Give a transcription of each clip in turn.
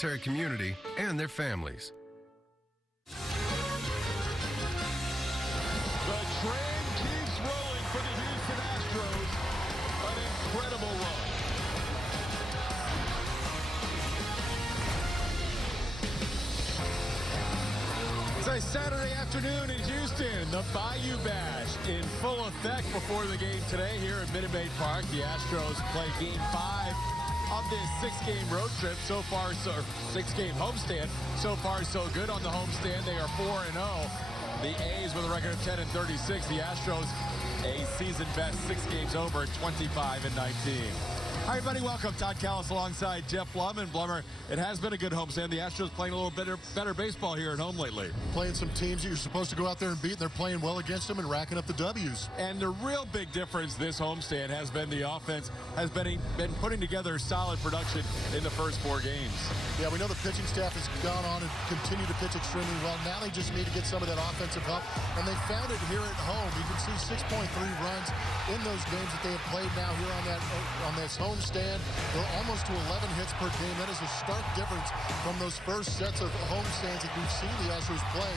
military community and their families. The train keeps rolling for the Houston Astros. An incredible run. It's a Saturday afternoon in Houston. The Bayou Bash in full effect before the game today here at Minute Maid Park. The Astros play Game 5 of this 6-game road trip. So far, 6-game homestand. So far, so good on the homestand. They are 4-0. The A's with a record of 10-36. The Astros, a season best 6 games over, 25-19. Hi, everybody. Welcome. Todd Callis alongside Jeff Blum. And Blummer, it has been a good homestand. The Astros playing a little better baseball here at home lately. Playing some teams that you're supposed to go out there and beat, and they're playing well against them and racking up the W's. And the real big difference this homestand has been the offense has been putting together solid production in the first 4 games. Yeah, we know the pitching staff has gone on and continue to pitch extremely well. Now they just need to get some of that offensive help, and they found it here at home. You can see 6.3 runs in those games that they have played now here on this homestand. They're almost to 11 hits per game. That is a stark difference from those first sets of homestands that we've seen the Astros play.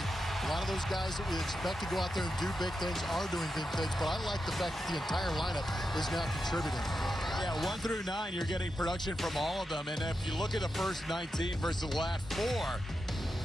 A lot of those guys that we expect to go out there and do big things are doing big things, but I like the fact that the entire lineup is now contributing. Yeah, 1 through 9, you're getting production from all of them. And if you look at the first 19 versus the last 4,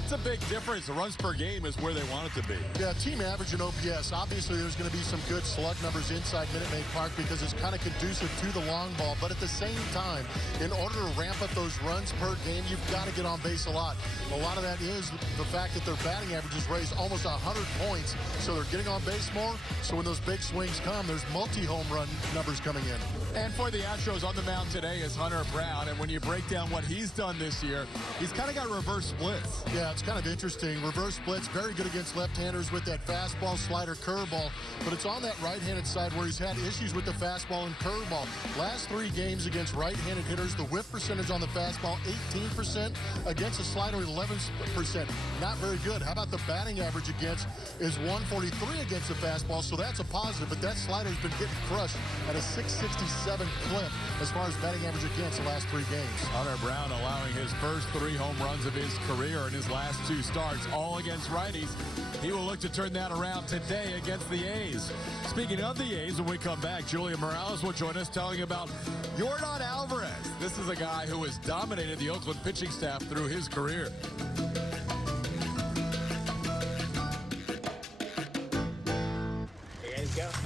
it's a big difference. The runs per game is where they want it to be. Yeah, team average and OPS. Obviously, there's going to be some good slug numbers inside Minute Maid Park because it's kind of conducive to the long ball. But at the same time, in order to ramp up those runs per game, you've got to get on base a lot. A lot of that is the fact that their batting average is raised almost 100 points. So they're getting on base more. So when those big swings come, there's multi-home run numbers coming in. And for the Astros on the mound today is Hunter Brown. And when you break down what he's done this year, he's kind of got reverse splits. Yeah, it's kind of interesting. Reverse splits, very good against left-handers with that fastball, slider, curveball. But it's on that right-handed side where he's had issues with the fastball and curveball. Last 3 games against right-handed hitters, the whiff percentage on the fastball, 18%. Against the slider, 11%. Not very good. How about the batting average against is 143 against the fastball, so that's a positive. But that slider's been getting crushed at a 667 clip as far as batting average against the last 3 games. Hunter Brown allowing his first 3 home runs of his career in his last 2 starts, all against righties. He will look to turn that around today against the A's. Speaking of the A's, when we come back, Julian Morales will join us telling about Yordan Alvarez. This is a guy who has dominated the Oakland pitching staff through his career.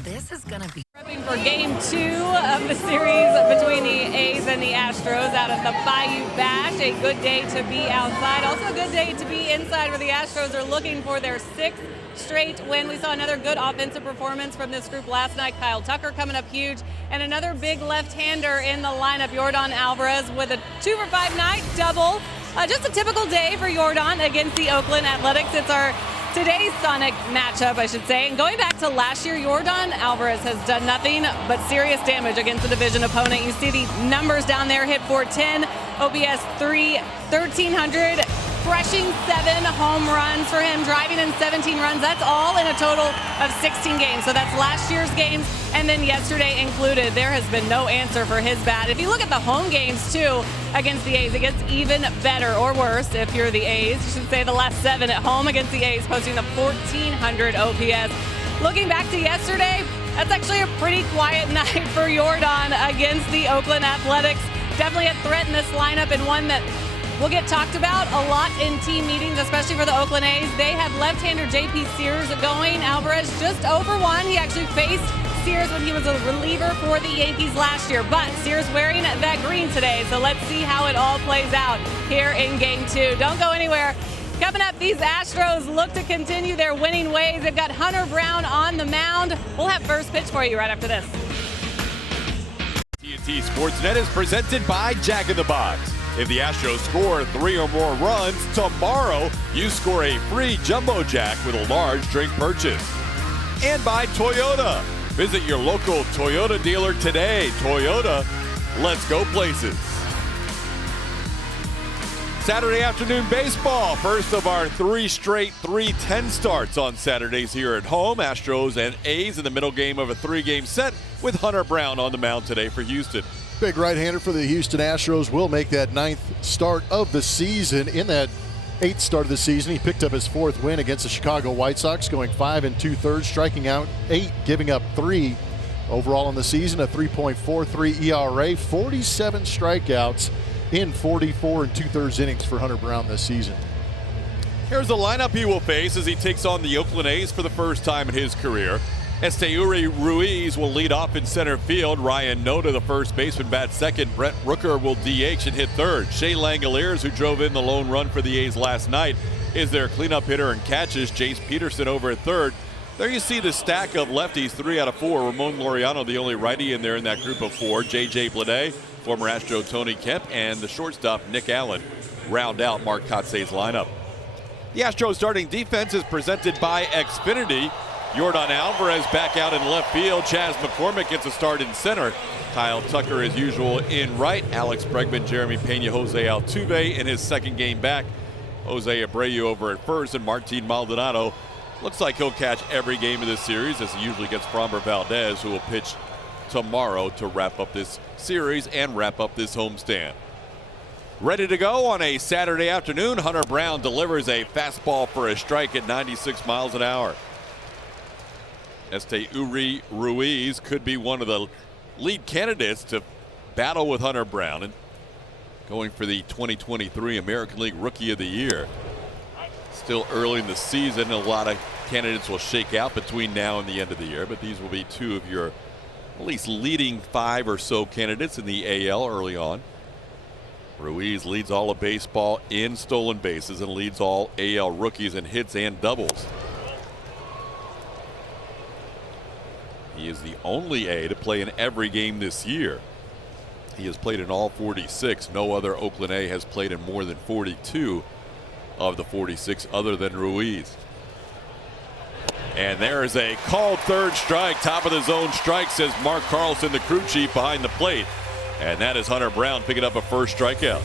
This is going to be Prepping for Game 2 of the series between the A's and the Astros out of the Bayou Bash. A good day to be outside. Also a good day to be inside where the Astros are looking for their 6th straight win. We saw another good offensive performance from this group last night. Kyle Tucker coming up huge. And another big left-hander in the lineup, Yordan Alvarez, with a 2-for-5 night double. Just a typical day for Yordan against the Oakland Athletics. It's our today's Sonic matchup, I should say. And going back to last year, Yordan Alvarez has done nothing but serious damage against the division opponent. You see the numbers down there, hit 410, OPS 1300, crushing 7 home runs for him, driving in 17 runs. That's all in a total of 16 games. So that's last year's games and then yesterday included. There has been no answer for his bat. If you look at the home games too against the A's, it gets even better or worse if you're the A's. You should say the last 7 at home against the A's, posting the 1400 OPS. Looking back to yesterday, that's actually a pretty quiet night for Yordan against the Oakland Athletics. Definitely a threat in this lineup and one that will get talked about a lot in team meetings, especially for the Oakland A's. They have left-hander J.P. Sears going. Alvarez just over 1. He actually faced Sears when he was a reliever for the Yankees last year. But Sears wearing that green today, so let's see how it all plays out here in Game 2. Don't go anywhere. Coming up, these Astros look to continue their winning ways. They've got Hunter Brown on the mound. We'll have first pitch for you right after this. TNT Sportsnet is presented by Jack in the Box. If the Astros score 3 or more runs tomorrow, you score a free Jumbo Jack with a large drink purchase. And by Toyota. Visit your local Toyota dealer today. Toyota, let's go places. Saturday afternoon baseball. First of our 3 straight 3-10 starts on Saturdays here at home. Astros and A's in the middle game of a 3-game set with Hunter Brown on the mound today for Houston. Big right-hander for the Houston Astros will make that 9th start of the season. In that 8th start of the season, he picked up his 4th win against the Chicago White Sox, going 5 2/3, striking out 8, giving up 3. Overall in the season, a 3.43 ERA, 47 strikeouts in 44 2/3 innings for Hunter Brown this season. Here's the lineup he will face as he takes on the Oakland A's for the first time in his career. Esteury Ruiz will lead off in center field. Ryan Noda, the first baseman, bats second. Brett Rooker will DH and hit third. Shea Langoliers, who drove in the lone run for the A's last night, is their cleanup hitter and catches. Jace Peterson over at third. There you see the stack of lefties, 3 out of 4. Ramon Laureano, the only righty in there in that group of 4. J.J. Bleday, former Astro Tony Kemp, and the shortstop Nick Allen round out Mark Kotze's lineup. The Astros starting defense is presented by Xfinity. Yordan Alvarez back out in left field. Chas McCormick gets a start in center. Kyle Tucker, as usual, in right. Alex Bregman, Jeremy Pena, Jose Altuve in his second game back. Jose Abreu over at first, and Martin Maldonado looks like he'll catch every game of this series, as he usually gets Framber Valdez, who will pitch tomorrow to wrap up this series and wrap up this homestand. Ready to go on a Saturday afternoon. Hunter Brown delivers a fastball for a strike at 96 miles an hour. Esteury Ruiz could be one of the lead candidates to battle with Hunter Brown and going for the 2023 American League Rookie of the Year. Still early in the season, a lot of candidates will shake out between now and the end of the year, but these will be 2 of your at least leading 5 or so candidates in the AL early on. Ruiz leads all of baseball in stolen bases and leads all AL rookies in hits and doubles. He is the only A to play in every game this year. He has played in all 46. No other Oakland A has played in more than 42 of the 46 other than Ruiz. And there is a called third strike. Top of the zone strike, says Mark Carlson, the crew chief behind the plate. And that is Hunter Brown picking up a first strikeout.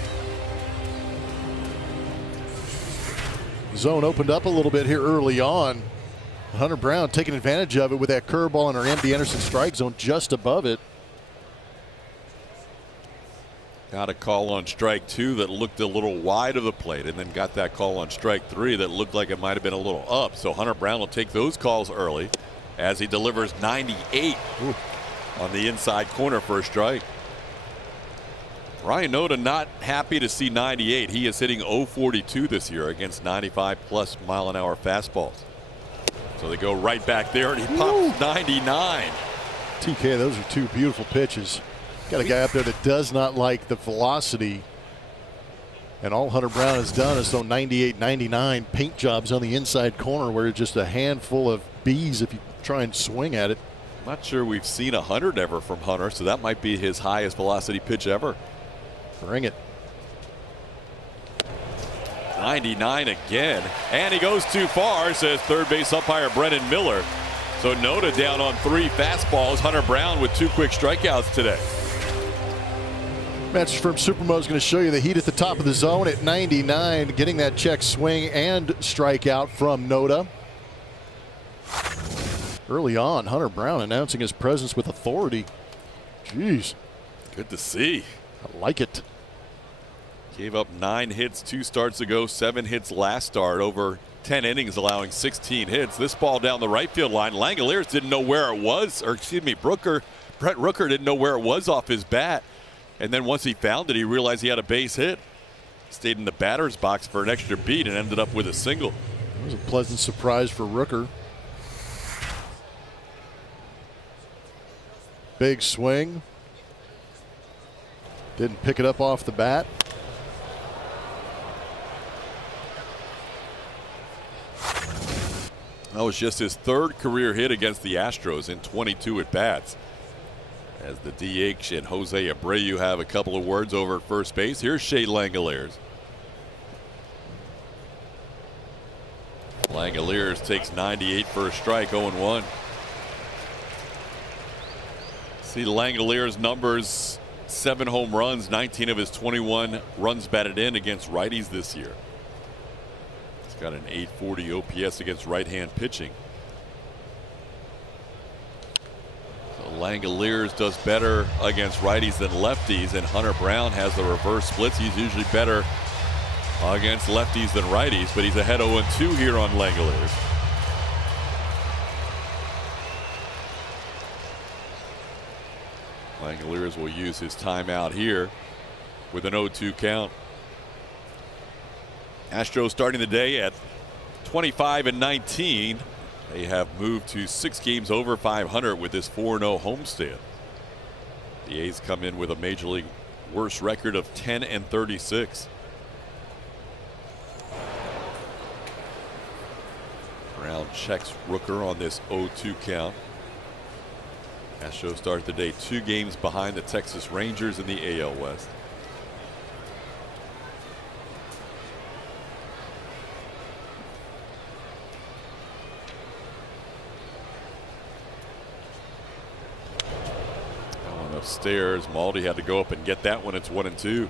Zone opened up a little bit here early on. Hunter Brown taking advantage of it with that curveball in our MD Anderson strike zone just above it. Got a call on strike 2 that looked a little wide of the plate, and then got that call on strike 3 that looked like it might have been a little up. So Hunter Brown will take those calls early as he delivers 98 on the inside corner for a strike. Ryan Noda not happy to see 98. He is hitting .042 this year against 95+ mile an hour fastballs. So they go right back there, and he pops 99. TK, those are 2 beautiful pitches. Got a guy up there that does not like the velocity. And all Hunter Brown has done is throw 98, 99 paint jobs on the inside corner where it's just a handful of bees if you try and swing at it. Not sure we've seen 100 ever from Hunter, so that might be his highest velocity pitch ever. Bring it. 99 again, and he goes too far, says third base umpire Brennan Miller. So Noda down on 3 fastballs. Hunter Brown with 2 quick strikeouts today. Match from Supermo is going to show you the heat at the top of the zone at 99, getting that check swing and strikeout from Noda. Early on, Hunter Brown announcing his presence with authority. Jeez. Good to see. I like it. Gave up 9 hits 2 starts ago, 7 hits last start, over 10 innings, allowing 16 hits. This ball down the right field line. Langoliers didn't know where it was, or excuse me, Brett Rooker didn't know where it was off his bat. And then once he found it, he realized he had a base hit. Stayed in the batter's box for an extra beat and ended up with a single. It was a pleasant surprise for Rooker. Big swing. Didn't pick it up off the bat. That was just his 3rd career hit against the Astros in 22 at-bats. As the DH and Jose Abreu have a couple of words over at first base. Here's Shea Langoliers. Langoliers takes 98 for a strike, 0-1. See Langoliers' numbers: 7 home runs, 19 of his 21 runs batted in against righties this year. He's got an .840 OPS against right-hand pitching. So Langoliers does better against righties than lefties, and Hunter Brown has the reverse splits. He's usually better against lefties than righties, but he's ahead 0-2 here on Langoliers. Langoliers will use his timeout here with an 0-2 count. Astros starting the day at 25-19. They have moved to 6 games over 500 with this 4-0 homestand. The A's come in with a major league worst record of 10-36. Brown checks Rooker on this 0-2 count. Astros start the day 2 games behind the Texas Rangers in the AL West. Upstairs, Maldi had to go up and get that one. It's 1-2.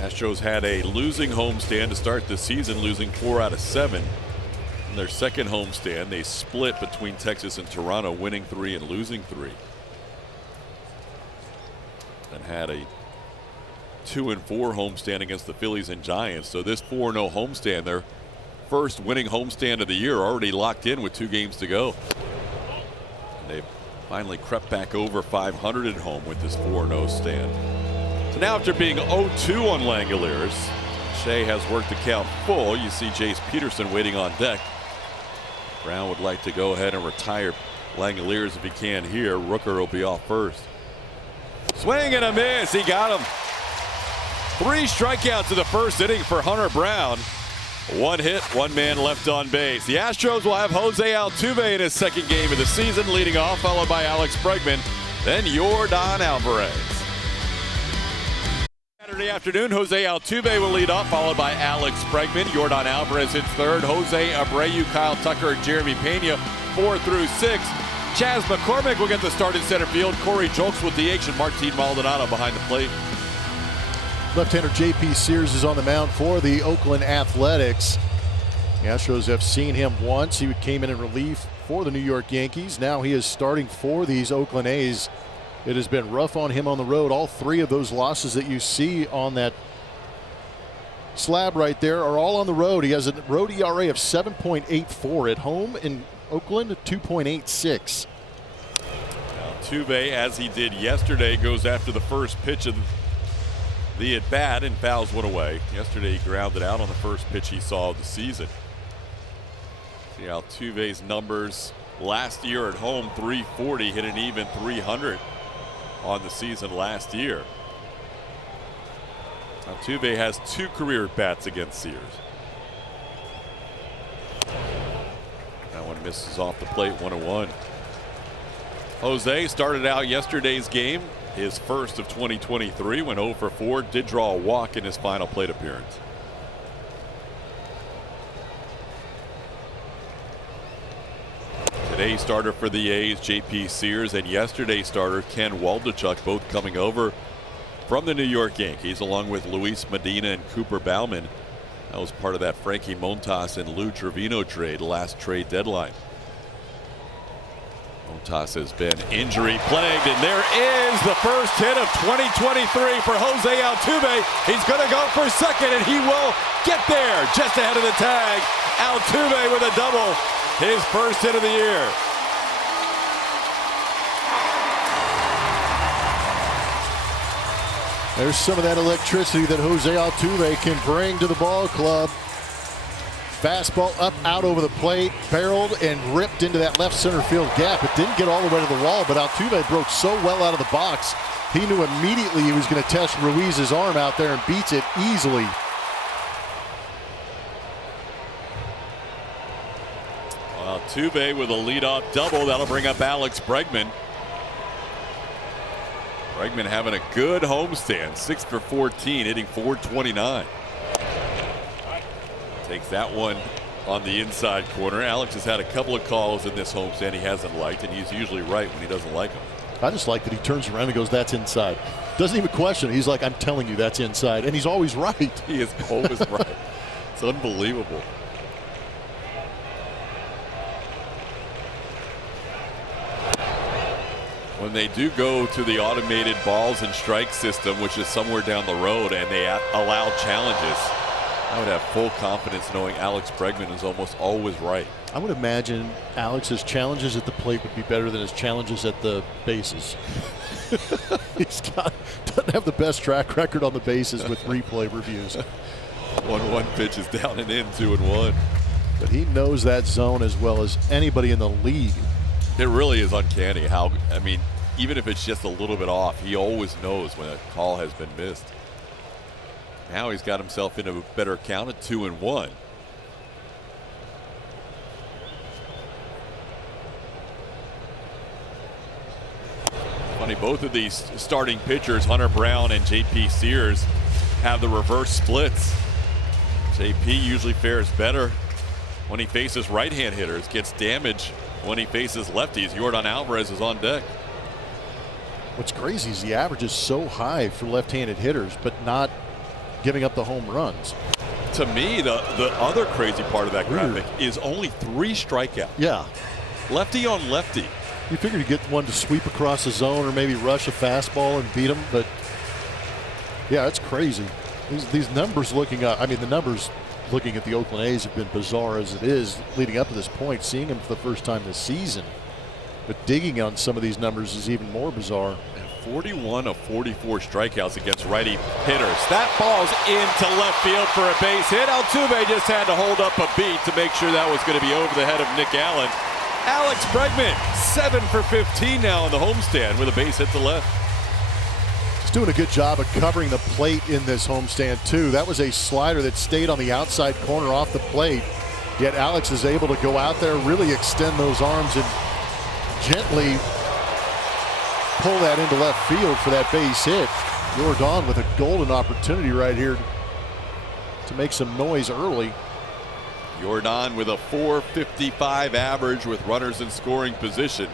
Astros had a losing homestand to start the season, losing 4 out of 7. In their second homestand, they split between Texas and Toronto, winning 3 and losing 3. And had a 2-4 homestand against the Phillies and Giants. So this 4-0 homestand, their first winning homestand of the year, already locked in with 2 games to go. And they finally crept back over 500 at home with this 4-0 stand. So now, after being 0-2 on Langoliers, Shea has worked the count full. You see Jace Peterson waiting on deck. Brown would like to go ahead and retire Langoliers if he can here. Rooker will be off first. Swing and a miss. He got him. 3 strikeouts in the first inning for Hunter Brown. 1 hit, 1 man left on base. The Astros will have Jose Altuve in his second game of the season, leading off, followed by Alex Bregman, then Yordan Alvarez. Saturday afternoon, Jose Altuve will lead off, followed by Alex Bregman. Yordan Alvarez hits third. Jose Abreu, Kyle Tucker, and Jeremy Pena 4 through 6. Chas McCormick will get the start in center field. Corey Julks with DH, and Martin Maldonado behind the plate. Left-hander J.P. Sears is on the mound for the Oakland Athletics. The Astros have seen him once. He came in relief for the New York Yankees. Now he is starting for these Oakland A's. It has been rough on him on the road. All 3 of those losses that you see on that slab right there are all on the road. He has a road ERA of 7.84 at home. In Oakland, 2.86. Altuve, as he did yesterday, goes after the first pitch of the at-bat and fouls one away. Yesterday he grounded out on the first pitch he saw of the season. See Altuve's numbers last year at home: 340, hit an even 300 on the season last year. Altuve has 2 career at-bats against Sears. That one misses off the plate, 1-1. Jose started out yesterday's game, his first of 2023, went 0 for 4, did draw a walk in his final plate appearance. Today's starter for the A's, J.P. Sears, and yesterday's starter, Ken Waldichuk, both coming over from the New York Yankees, along with Luis Medina and Cooper Baumann. That was part of that Frankie Montas and Lou Trevino trade, last trade deadline. Montas has been injury plagued, and there is the first hit of 2023 for Jose Altuve. He's going to go for second, and he will get there just ahead of the tag. Altuve with a double, his first hit of the year. There's some of that electricity that Jose Altuve can bring to the ball club. Fastball up, out over the plate, barreled and ripped into that left center field gap. It didn't get all the way to the wall, but Altuve broke so well out of the box. He knew immediately he was going to test Ruiz's arm out there and beats it easily. Altuve with a leadoff double. That'll bring up Alex Bregman. Bregman having a good homestand, 6 for 14, hitting .429. Takes that one on the inside corner. Alex has had a couple of calls in this homestand he hasn't liked, and he's usually right when he doesn't like them. I just like that he turns around and goes, "That's inside." Doesn't even question it. He's like, "I'm telling you, that's inside," and he's always right. He is always right. It's unbelievable. When they do go to the automated balls and strike system, which is somewhere down the road, and they allow challenges, I would have full confidence knowing Alex Bregman is almost always right. I would imagine Alex's challenges at the plate would be better than his challenges at the bases. Doesn't have the best track record on the bases with replay reviews. 1-1 pitch is down and in, 2-1. But he knows that zone as well as anybody in the league. It really is uncanny how, I mean, even if it's just a little bit off, he always knows when a call has been missed. Now he's got himself into a better count at 2-1. Funny, both of these starting pitchers, Hunter Brown and JP Sears, have the reverse splits. JP usually fares better when he faces right-hand hitters, gets damage when he faces lefties. Yordan Alvarez is on deck. What's crazy is the average is so high for left-handed hitters, but not giving up the home runs. To me, the other crazy part of that graphic is only 3 strikeouts. Yeah. Lefty on lefty. You figure you get one to sweep across the zone or maybe rush a fastball and beat him, but yeah, it's crazy. These numbers looking up, I mean, the numbers looking at the Oakland A's have been bizarre as it is leading up to this point, seeing them for the first time this season. But digging on some of these numbers is even more bizarre. 41 of 44 strikeouts against righty hitters. That ball's into left field for a base hit. Altuve just had to hold up a beat to make sure that was going to be over the head of Nick Allen. Alex Bregman, 7 for 15 now in the homestand with a base hit to left. He's doing a good job of covering the plate in this homestand too. That was a slider that stayed on the outside corner off the plate. Yet Alex is able to go out there, really extend those arms and gently pull that into left field for that base hit. Yordan with a golden opportunity right here to make some noise early. Yordan with a .455 average with runners in scoring position.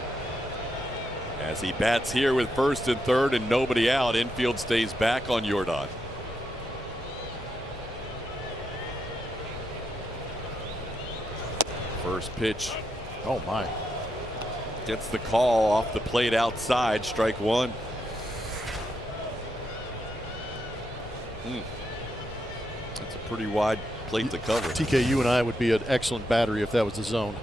As he bats here with first and third and nobody out, infield stays back on Yordan. First pitch. Oh my. Gets the call off the plate outside, strike one. That's a pretty wide plate to cover. TK, you and I would be an excellent battery if that was the zone.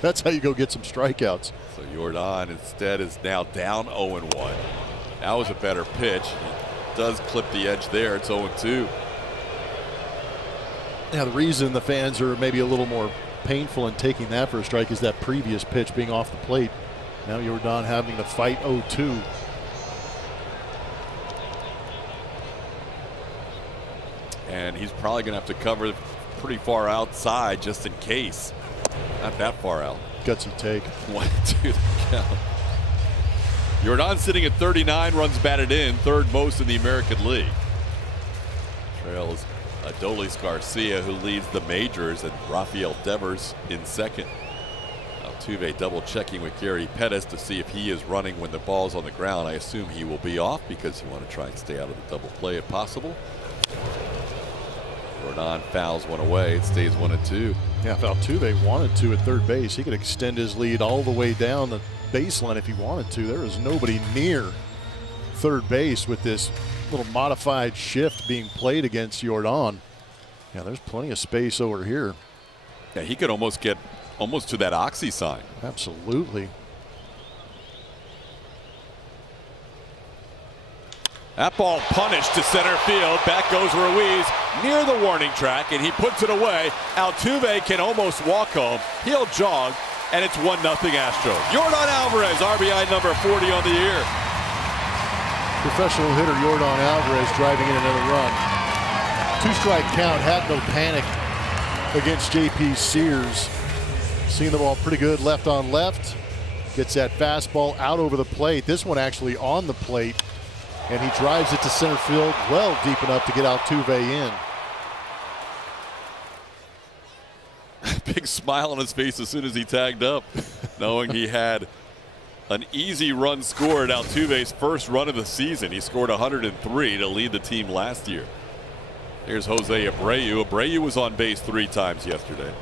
That's how you go get some strikeouts. So Yordan instead is now down 0-1. That was a better pitch. He does clip the edge there. It's 0-2. Now the reason the fans are maybe a little more painful in taking that for a strike is that previous pitch being off the plate. Now Yordan having to fight 0-2. And he's probably going to have to cover pretty far outside just in case. Not that far out. Gutsy take. 1-2 count. Yordan sitting at 39 runs batted in, third most in the American League. Trails Adolis Garcia, who leads the majors, and Rafael Devers in second. Altuve double checking with Gary Pettis to see if he is running when the ball's on the ground. I assume he will be off because you want to try and stay out of the double play if possible. Yordan fouls one away. It stays 1-2. Yeah, if Altuve wanted to at third base, he could extend his lead all the way down the baseline if he wanted to. There is nobody near third base with this little modified shift being played against Yordan. Yeah, there's plenty of space over here. Yeah, he could almost get to that oxy sign. Absolutely. That ball punished to center field. Back goes Ruiz near the warning track, and he puts it away. Altuve can almost walk home. He'll jog, and it's 1-0 Astros. Yordan Alvarez, RBI number 40 on the year. Professional hitter Yordan Alvarez driving in another run. 2-strike count, had no panic against JP Sears. Seeing the ball pretty good left on left. Gets that fastball out over the plate. This one actually on the plate. And he drives it to center field well deep enough to get Altuve in. Big smile on his face as soon as he tagged up, knowing he had an easy run scored. Altuve's first run of the season. He scored 103 to lead the team last year. Here's Jose Abreu. Abreu was on base 3 times yesterday.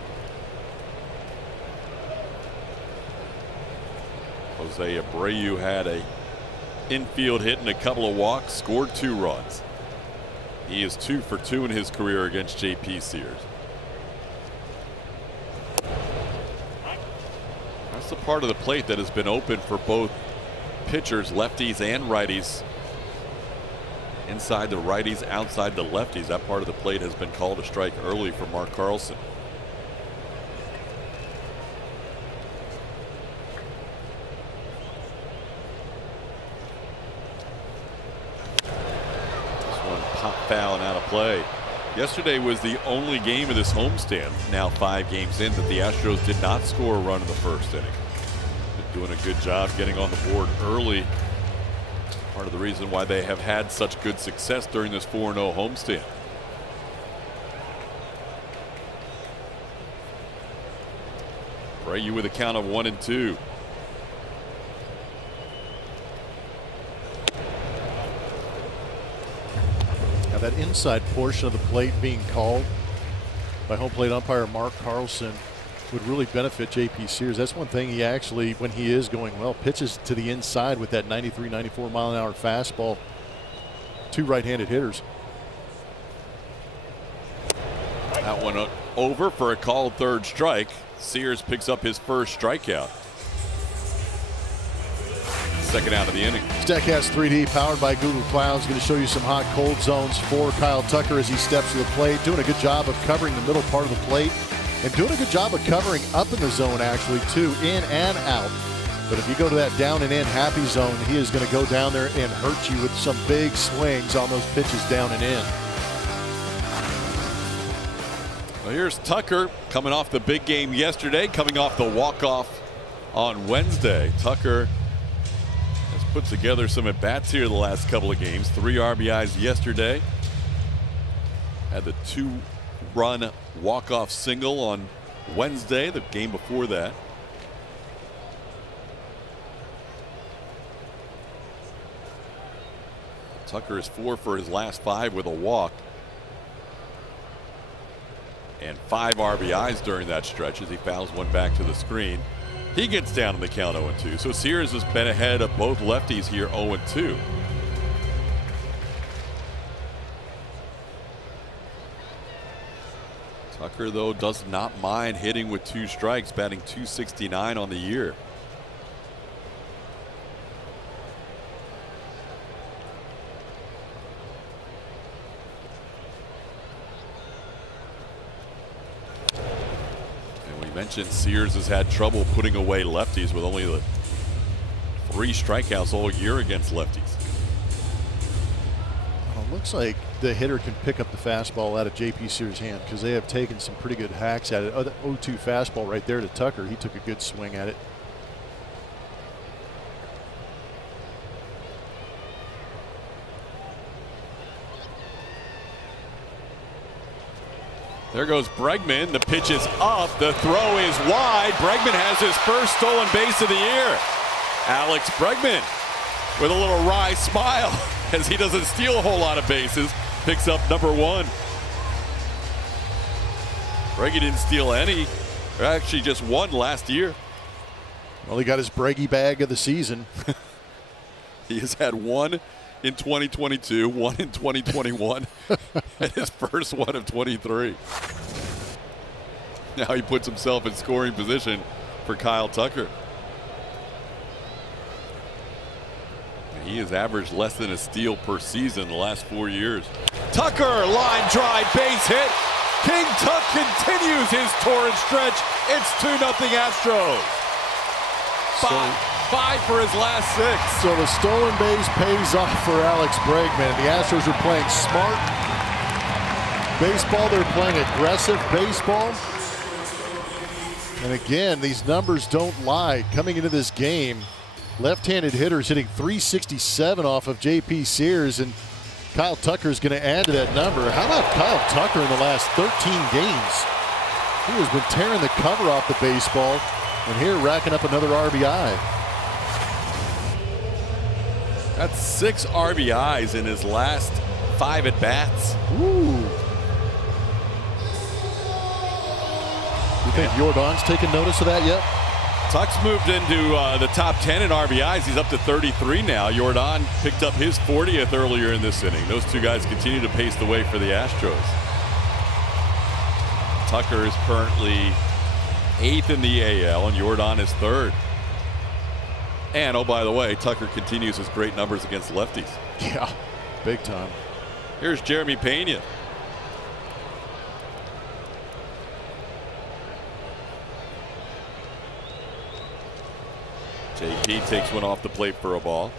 Jose Abreu had a infield hit and a couple of walks, scored 2 runs. He is 2 for 2 in his career against J.P. Sears. That's the part of the plate that has been open for both pitchers, lefties and righties. Inside the righties, outside the lefties. That part of the plate has been called a strike early for Mark Carlson. Pop foul and out of play. Yesterday was the only game of this homestand, now 5 games in, that the Astros did not score a run in the first inning. Been doing a good job getting on the board early. Part of the reason why they have had such good success during this 4-0 homestand. Abreu with a count of 1-2. That inside portion of the plate being called by home plate umpire Mark Carlson would really benefit J.P. Sears. That's one thing he actually, when he is going well, pitches to the inside with that 93, 94 mile an hour fastball. 2 right-handed hitters. That one over for a called 3rd strike. Sears picks up his first strikeout. 2nd out of the inning. StatCast 3D powered by Google Cloud is going to show you some hot cold zones for Kyle Tucker as he steps to the plate. Doing a good job of covering the middle part of the plate and doing a good job of covering up in the zone actually too, in and out. But if you go to that down and in happy zone, he is going to go down there and hurt you with some big swings on those pitches down and in. Well, here's Tucker coming off the big game yesterday, coming off the walk-off on Wednesday. Tucker put together some at-bats here the last couple of games. 3 RBIs yesterday. Had the 2-run walk-off single on Wednesday, the game before that. Tucker is 4 for his last 5 with a walk. And 5 RBIs during that stretch as he fouls one back to the screen. He gets down in the count 0-2. So Sears has been ahead of both lefties here 0-2. Tucker, though, does not mind hitting with 2 strikes, batting .269 on the year. Mentioned Sears has had trouble putting away lefties with only the 3 strikeouts all year against lefties. Well, it looks like the hitter can pick up the fastball out of J.P. Sears' hand because they have taken some pretty good hacks at it. Oh, the 0-2 fastball right there to Tucker. He took a good swing at it. There goes Bregman. The pitch is up. The throw is wide. Bregman has his first stolen base of the year. Alex Bregman with a little wry smile as he doesn't steal a whole lot of bases. Picks up number 1. Breggy didn't steal any. Or actually just 1 last year. Well, he got his Breggy bag of the season. He has had 1 in 2022, 1 in 2021, and his first one of 23. Now he puts himself in scoring position for Kyle Tucker. He has averaged less than a steal per season the last 4 years. Tucker, line drive, base hit. King Tuck continues his torrid stretch. It's 2-0 Astros. 5 for his last 6. So the stolen base pays off for Alex Bregman. The Astros are playing smart baseball. They're playing aggressive baseball. And again, these numbers don't lie. Coming into this game, left-handed hitters hitting .367 off of J.P. Sears, and Kyle Tucker is going to add to that number. How about Kyle Tucker in the last 13 games? He has been tearing the cover off the baseball, and here racking up another RBI. That's 6 RBIs in his last 5 at-bats. Ooh. You think Jordan's taken notice of that yet? Tuck's moved into the top 10 in RBIs. He's up to 33 now. Jordan picked up his 40th earlier in this inning. Those two guys continue to pace the way for the Astros. Tucker is currently 8th in the AL, and Jordan is 3rd. And, oh, by the way, Tucker continues his great numbers against lefties. Yeah, big time. Here's Jeremy Pena. JP takes one off the plate for a ball.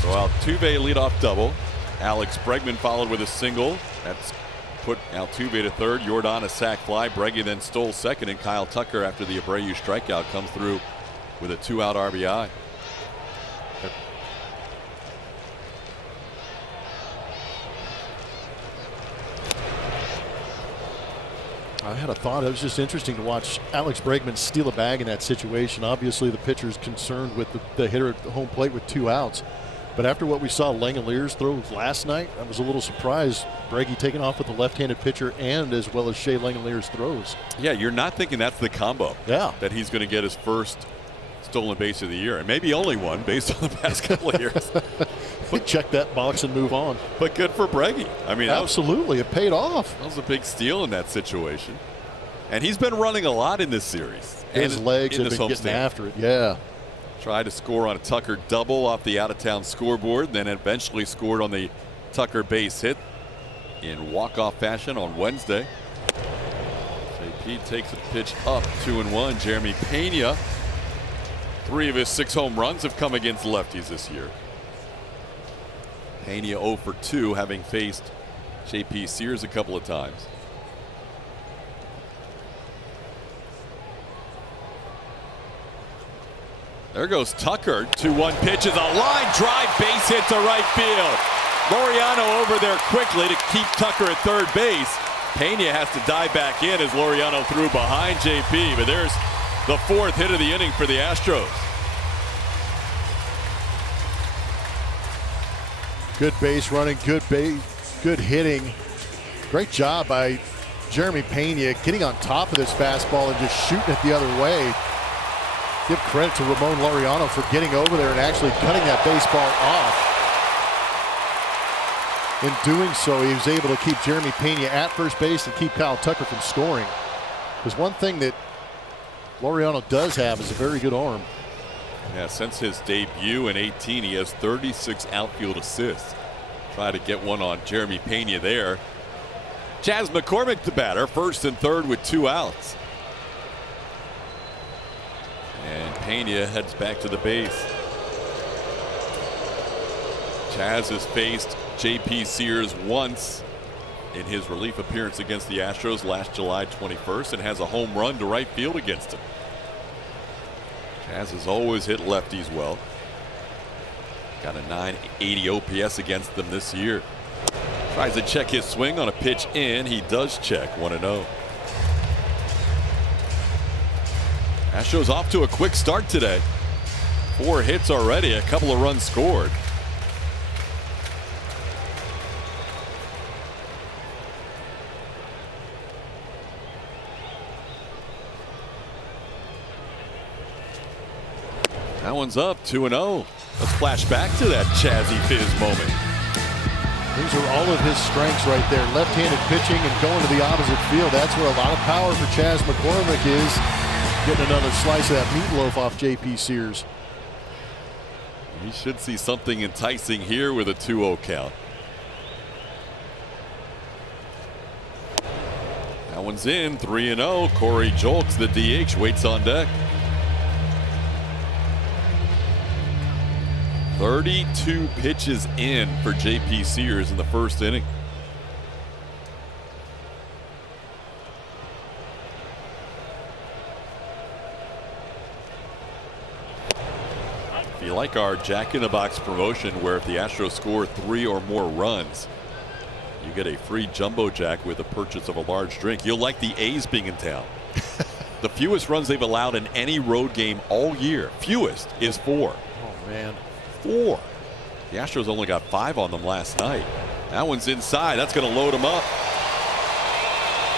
So Altuve leadoff double. Alex Bregman followed with a single. That's put Altuve to 3rd. Jordan a sac fly. Bregman then stole 2nd, and Kyle Tucker, after the Abreu strikeout, comes through with a 2-out RBI. I had a thought. It was just interesting to watch Alex Bregman steal a bag in that situation. Obviously, the pitcher's concerned with the hitter at the home plate with 2 outs. But after what we saw Langeliers throw last night, I was a little surprised. Breggy taking off with the left-handed pitcher and as well as Shea Langeliers throws. Yeah, you're not thinking that's the combo. Yeah. That he's going to get his first stolen base of the year, and maybe only one based on the past couple of years. But check that box and move on. But good for Breggy. I mean, absolutely, it paid off. That was a big steal in that situation. And he's been running a lot in this series. His legs have been getting after it. Yeah. Tried to score on a Tucker double off the out-of-town scoreboard, then eventually scored on the Tucker base hit in walk-off fashion on Wednesday. JP takes a pitch up, 2-1. Jeremy Pena, 3 of his 6 home runs have come against lefties this year. Pena 0 for 2, having faced J.P. Sears a couple of times. There goes Tucker. 2-1 pitch is a line drive, base hit to right field. Laureano over there quickly to keep Tucker at 3rd base. Pena has to dive back in as Laureano threw behind JP, but there's the 4th hit of the inning for the Astros. Good base running, good hitting. Great job by Jeremy Pena getting on top of this fastball and just shooting it the other way. Give credit to Ramon Laureano for getting over there and actually cutting that baseball off. In doing so, he was able to keep Jeremy Pena at first base and keep Kyle Tucker from scoring. Because one thing that Laureano does have is a very good arm. Yeah, since his debut in 18, he has 36 outfield assists. Try to get one on Jeremy Pena there. Chas McCormick, the batter, 1st and 3rd with 2 outs. And Pena heads back to the base. Chas has faced J.P. Sears once in his relief appearance against the Astros last July 21st and has a home run to right field against him. Chas has always hit lefties well. Got a .980 OPS against them this year. Tries to check his swing on a pitch in. He does check 1-0. Astros off to a quick start today. 4 hits already, a couple of runs scored. That one's up, 2-0. Let's flash back to that Chazzy Fizz moment. These are all of his strengths right there. Left-handed pitching and going to the opposite field. That's where a lot of power for Chas McCormick is. Getting another slice of that meatloaf off J.P. Sears. He should see something enticing here with a 2-0 count. That one's in, 3-0. Corey Julks, the DH, waits on deck. 32 pitches in for J.P. Sears in the 1st inning. you like our Jack in the Box promotion, where if the Astros score 3 or more runs, you get a free jumbo jack with the purchase of a large drink, you'll like the A's being in town. The fewest runs they've allowed in any road game all year, fewest, is 4. Oh, man. 4. The Astros only got 5 on them last night. That one's inside. That's going to load them up.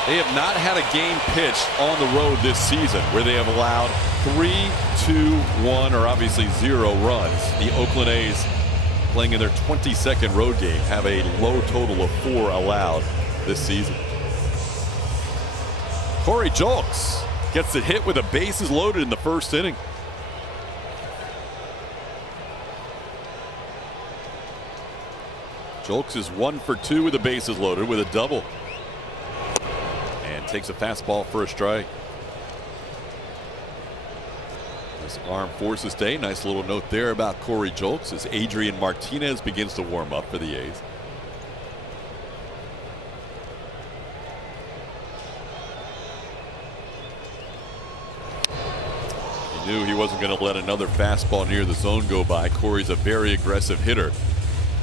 They have not had a game pitched on the road this season where they have allowed 3, 2, 1, or obviously 0 runs. The Oakland A's, playing in their 22nd road game, have a low total of 4 allowed this season. Corey Julks gets it hit with a bases loaded in the first inning. Julks is 1 for 2 with the bases loaded with a double. And takes a fastball for a strike. This arm forces day. Nice little note there about Corey Julks as Adrian Martinez begins to warm up for the A's. He knew he wasn't going to let another fastball near the zone go by. Corey's a very aggressive hitter.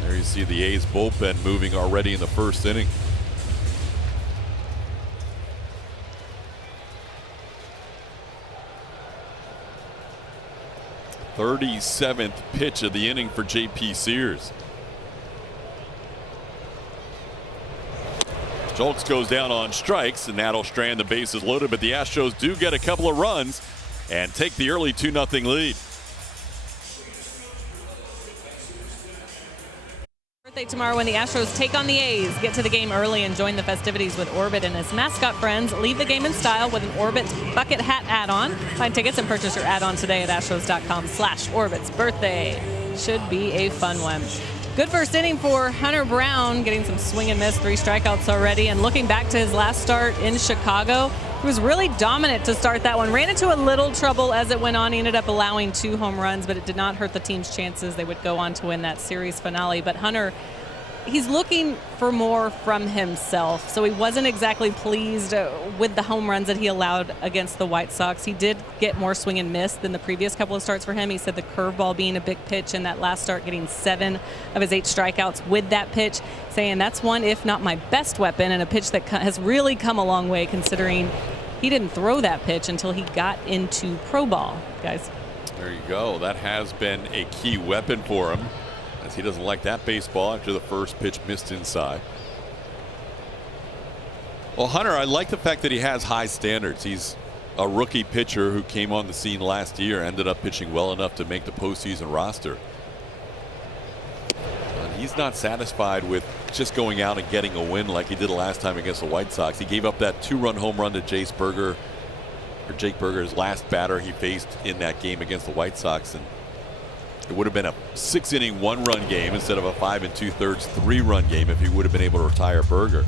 There you see the A's bullpen moving already in the first inning. .37th pitch of the inning for J.P. Sears. Julks goes down on strikes, and that'll strand the bases loaded, but the Astros do get a couple of runs and take the early 2-0 lead. Birthday tomorrow when the Astros take on the A's. Get to the game early and join the festivities with Orbit and his mascot friends. Leave the game in style with an Orbit bucket hat add-on. Find tickets and purchase your add-on today at astros.com/Orbit's birthday. Should be a fun one. Good first inning for Hunter Brown, getting some swing and miss, 3 strikeouts already. And looking back to his last start in Chicago, he was really dominant to start that one. Ran into a little trouble as it went on. He ended up allowing 2 home runs, but it did not hurt the team's chances. They would go on to win that series finale. But Hunter, he's looking for more from himself. So he wasn't exactly pleased with the home runs that he allowed against the White Sox. He did get more swing and miss than the previous couple of starts for him. He said the curveball being a big pitch in that last start, getting 7 of his 8 strikeouts with that pitch, saying that's one, if not my best weapon, and a pitch that has really come a long way considering he didn't throw that pitch until he got into pro ball, guys. There you go. That has been a key weapon for him, as he doesn't like that baseball after the first pitch missed inside. Well, Hunter, I like the fact that he has high standards. He's a rookie pitcher who came on the scene last year, ended up pitching well enough to make the postseason roster. And he's not satisfied with just going out and getting a win like he did last time against the White Sox. He gave up that 2-run home run to Jake Burger, his last batter he faced in that game against the White Sox, and it would have been a 6-inning 1-run game instead of a 5 2/3 3-run game if he would have been able to retire Burger.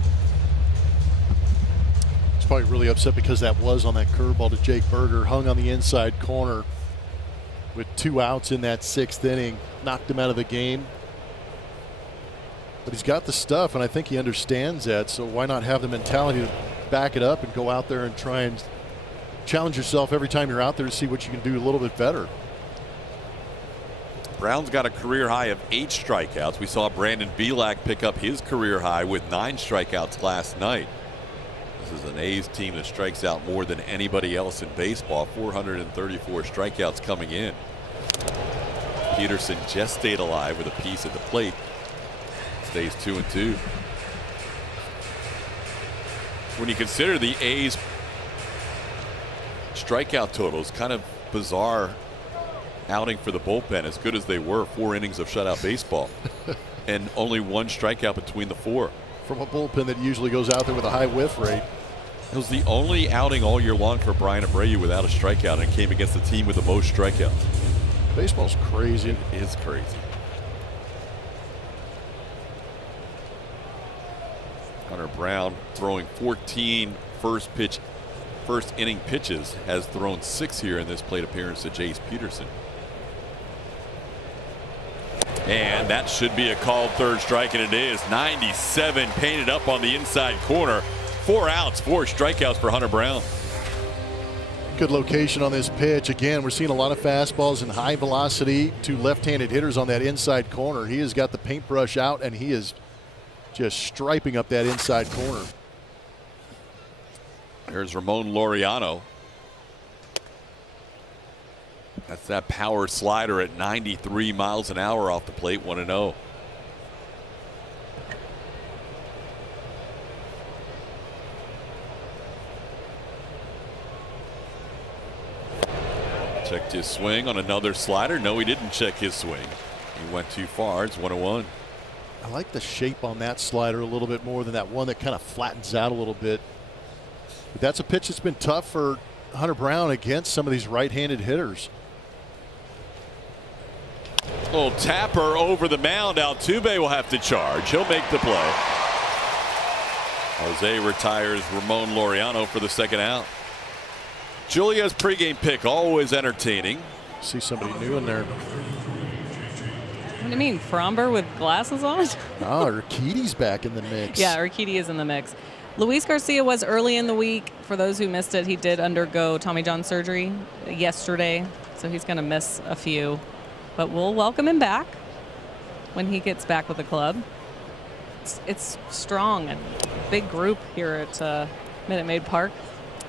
He's probably really upset because that was on that curveball to Jake Burger, hung on the inside corner with 2 outs in that 6th inning, knocked him out of the game. But he's got the stuff, and I think he understands that, so why not have the mentality to back it up and go out there and try and challenge yourself every time you're out there to see what you can do a little bit better. Brown's got a career high of 8 strikeouts. We saw Brandon Bielak pick up his career high with 9 strikeouts last night. This is an A's team that strikes out more than anybody else in baseball. 434 strikeouts coming in. Peterson just stayed alive with a piece at the plate. Stays 2-2. When you consider the A's strikeout totals, kind of bizarre outing for the bullpen, as good as they were. 4 innings of shutout baseball and only 1 strikeout between the 4. From a bullpen that usually goes out there with a high whiff rate. It was the only outing all year long for Brian Abreu without a strikeout, and came against the team with the most strikeouts. Baseball's crazy. It is crazy. Hunter Brown throwing 14 first inning pitches, has thrown 6 here in this plate appearance to Jace Peterson. And that should be a called 3rd strike, and it is. 97 painted up on the inside corner. 4 outs, 4 strikeouts for Hunter Brown. Good location on this pitch. Again, we're seeing a lot of fastballs and high velocity to left-handed hitters on that inside corner. He has got the paintbrush out, and he is just striping up that inside corner. There's Ramon Laureano. That's that power slider at 93 miles an hour off the plate, 1-0. Checked his swing on another slider. No, he didn't check his swing. He went too far. It's 1-1. I like the shape on that slider a little bit more than that one that kind of flattens out a little bit. But that's a pitch that's been tough for Hunter Brown against some of these right-handed hitters. Little tapper over the mound. Altuve will have to charge. He'll make the play. Jose retires Ramon Laureano for the second out. Julia's pregame pick, always entertaining. See somebody new in there. What do you mean, Fromber with glasses on? Oh, Urquidy's back in the mix. Yeah, Urquidy is in the mix. Luis Garcia was early in the week. For those who missed it, he did undergo Tommy John surgery yesterday, so he's going to miss a few. But we'll welcome him back when he gets back with the club. It's strong and big group here at Minute Maid Park.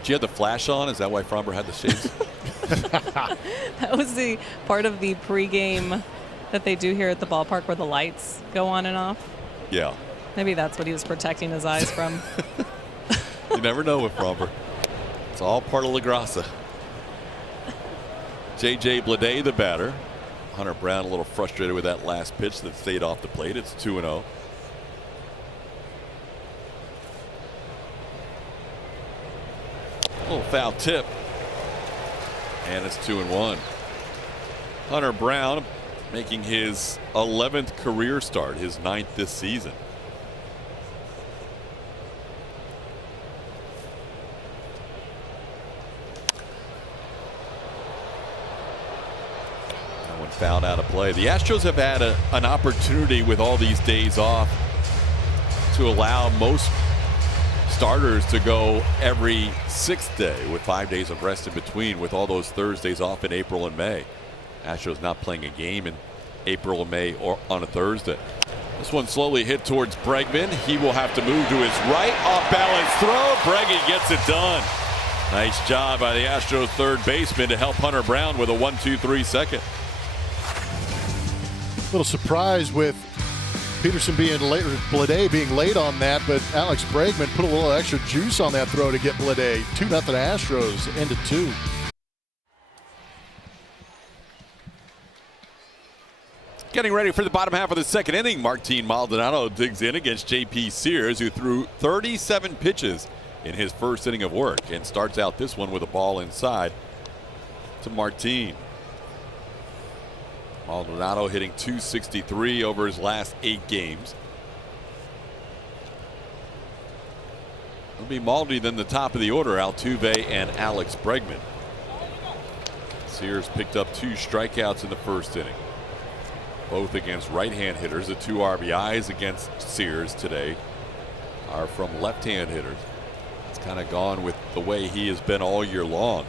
Do you have the flash on? Is that why Fromber had the shades? That was the part of the pregame that they do here at the ballpark where the lights go on and off. Yeah. Maybe that's what he was protecting his eyes from. You never know with Fromber. It's all part of La Grasa. J.J. Bleday, the batter. Hunter Brown a little frustrated with that last pitch that stayed off the plate. It's 2-0. Little foul tip. And it's 2-1. Hunter Brown making his 11th career start, his 9th this season. That one fouled out of play. The Astros have had an opportunity with all these days off to allow most starters to go every 6th day with 5 days of rest in between, with all those Thursdays off in April and May. Astros not playing a game in April and May or on a Thursday. This one slowly hit towards Bregman. He will have to move to his right. Off balance throw. Bregman gets it done. Nice job by the Astros third baseman to help Hunter Brown with a 1-2-3 second. A little surprise with Peterson being late, or Bleday being late on that, but Alex Bregman put a little extra juice on that throw to get Bleday. 2-0 Astros, ended 2. Getting ready for the bottom half of the second inning. Martin Maldonado digs in against J.P. Sears, who threw 37 pitches in his first inning of work, and starts out this one with a ball inside to Martin. Maldonado hitting .263 over his last 8 games. It'll be Maldi then the top of the order, Altuve and Alex Bregman. Sears picked up 2 strikeouts in the first inning, both against right-hand hitters. The 2 RBIs against Sears today are from left-hand hitters. It's kind of gone with the way he has been all year long.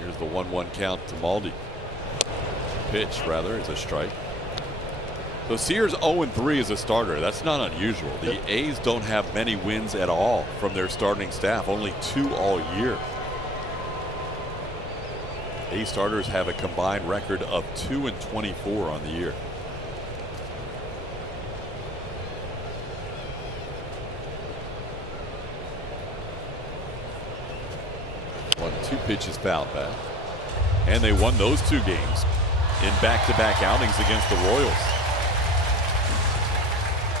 Here's the 1-1 count to Maldi. Pitch, rather, is a strike. So Sears 0-3 as a starter. That's not unusual. The A's don't have many wins at all from their starting staff, only 2 all year. A's starters have a combined record of 2-24 on the year. One, 2 pitches fouled back. And they won those 2 games in back-to-back outings against the Royals.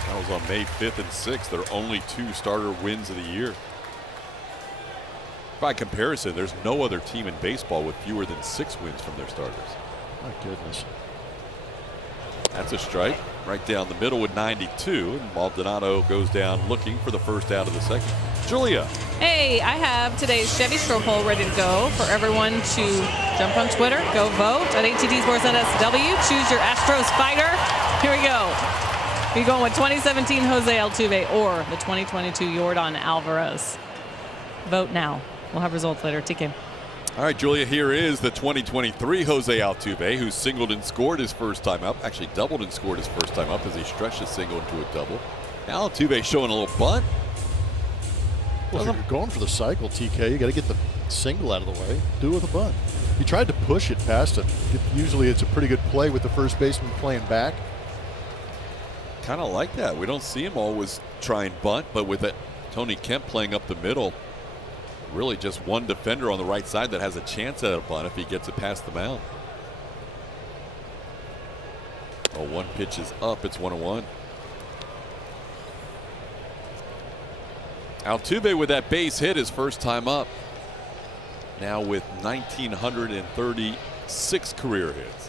That was on May 5th and 6th. Their only 2 starter wins of the year. By comparison, there's no other team in baseball with fewer than 6 wins from their starters. My goodness. That's a strike right down the middle with 92, and Maldonado goes down looking for the first out of the second. Julia. Hey, I have today's Chevy Stroke Poll ready to go for everyone to jump on Twitter, go vote at ATD Sports NSW. Choose your Astros fighter. Here we go. Are you going with 2017 Jose Altuve or the 2022 Yordan Alvarez? Vote now. We'll have results later. TK. All right, Julia, here is the 2023 Jose Altuve, who singled and scored his first time up. Actually doubled and scored his first time up as he stretched a single into a double. Now Altuve showing a little bunt. Well, if you're going for the cycle, TK, you got to get the single out of the way. Do it with a bunt. He tried to push it past him. Usually it's a pretty good play with the first baseman playing back. Kind of like that. We don't see him always try and bunt, but with it, Tony Kemp playing up the middle, really just one defender on the right side that has a chance at a bunt if he gets it past the mound. Oh, one pitch is up. It's 1-1. Altuve with that base hit his first time up. Now with 1,936 career hits.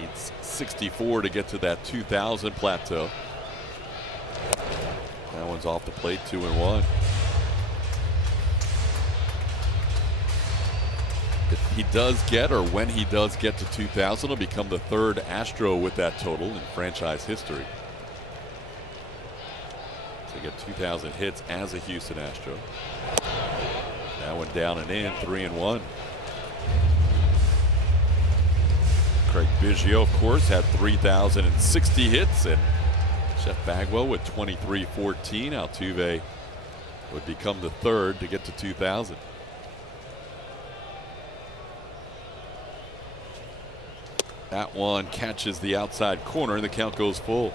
Needs 64 to get to that 2,000 plateau. That one's off the plate, 2-1. If he does get, or when he does get to 2,000, he'll become the third Astro with that total in franchise history. To get 2,000 hits as a Houston Astro. That one down and in, 3-1. Craig Biggio, of course, had 3,060 hits, and Jeff Bagwell with 2,314. Altuve would become the third to get to 2,000. That one catches the outside corner, and the count goes full.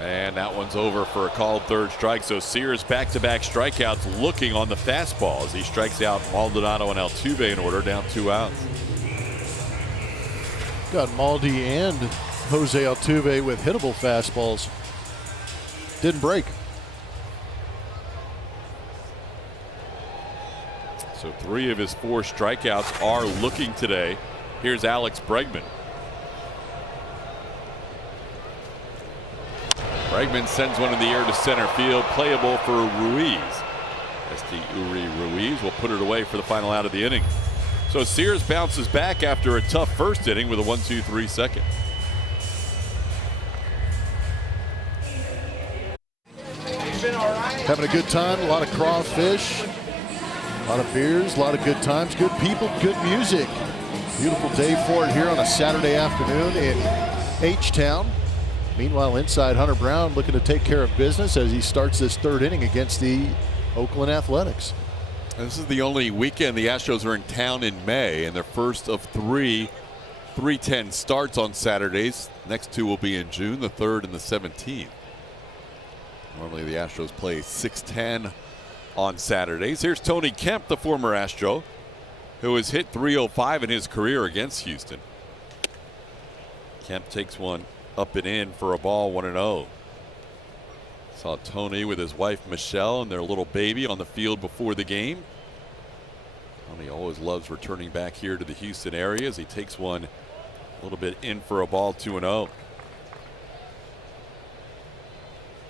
And that one's over for a called third strike. So Sears back-to-back strikeouts looking on the fastball as he strikes out Maldonado and Altuve in order, down 2 outs. Got Maldi and Jose Altuve with hittable fastballs. Didn't break. So 3 of his 4 strikeouts are looking today. Here's Alex Bregman. Bregman sends one in the air to center field, playable for Ruiz. Uri Ruiz will put it away for the final out of the inning. So Sears bounces back after a tough first inning with a 1-2-3 second. Having a good time, a lot of crawfish, a lot of beers, a lot of good times, good people, good music. Beautiful day for it here on a Saturday afternoon in H-Town. Meanwhile, inside, Hunter Brown looking to take care of business as he starts this third inning against the Oakland Athletics. And this is the only weekend the Astros are in town in May, and their first of 3 3:10 starts on Saturdays. Next 2 will be in June, the 3rd and the 17th. Normally the Astros play 6:10 on Saturdays. Here's Tony Kemp, the former Astro, who has hit .305 in his career against Houston. Kemp takes one up and in for a ball, 1-0. Saw Tony with his wife Michelle and their little baby on the field before the game. Tony always loves returning back here to the Houston area as he takes one a little bit in for a ball, 2-0.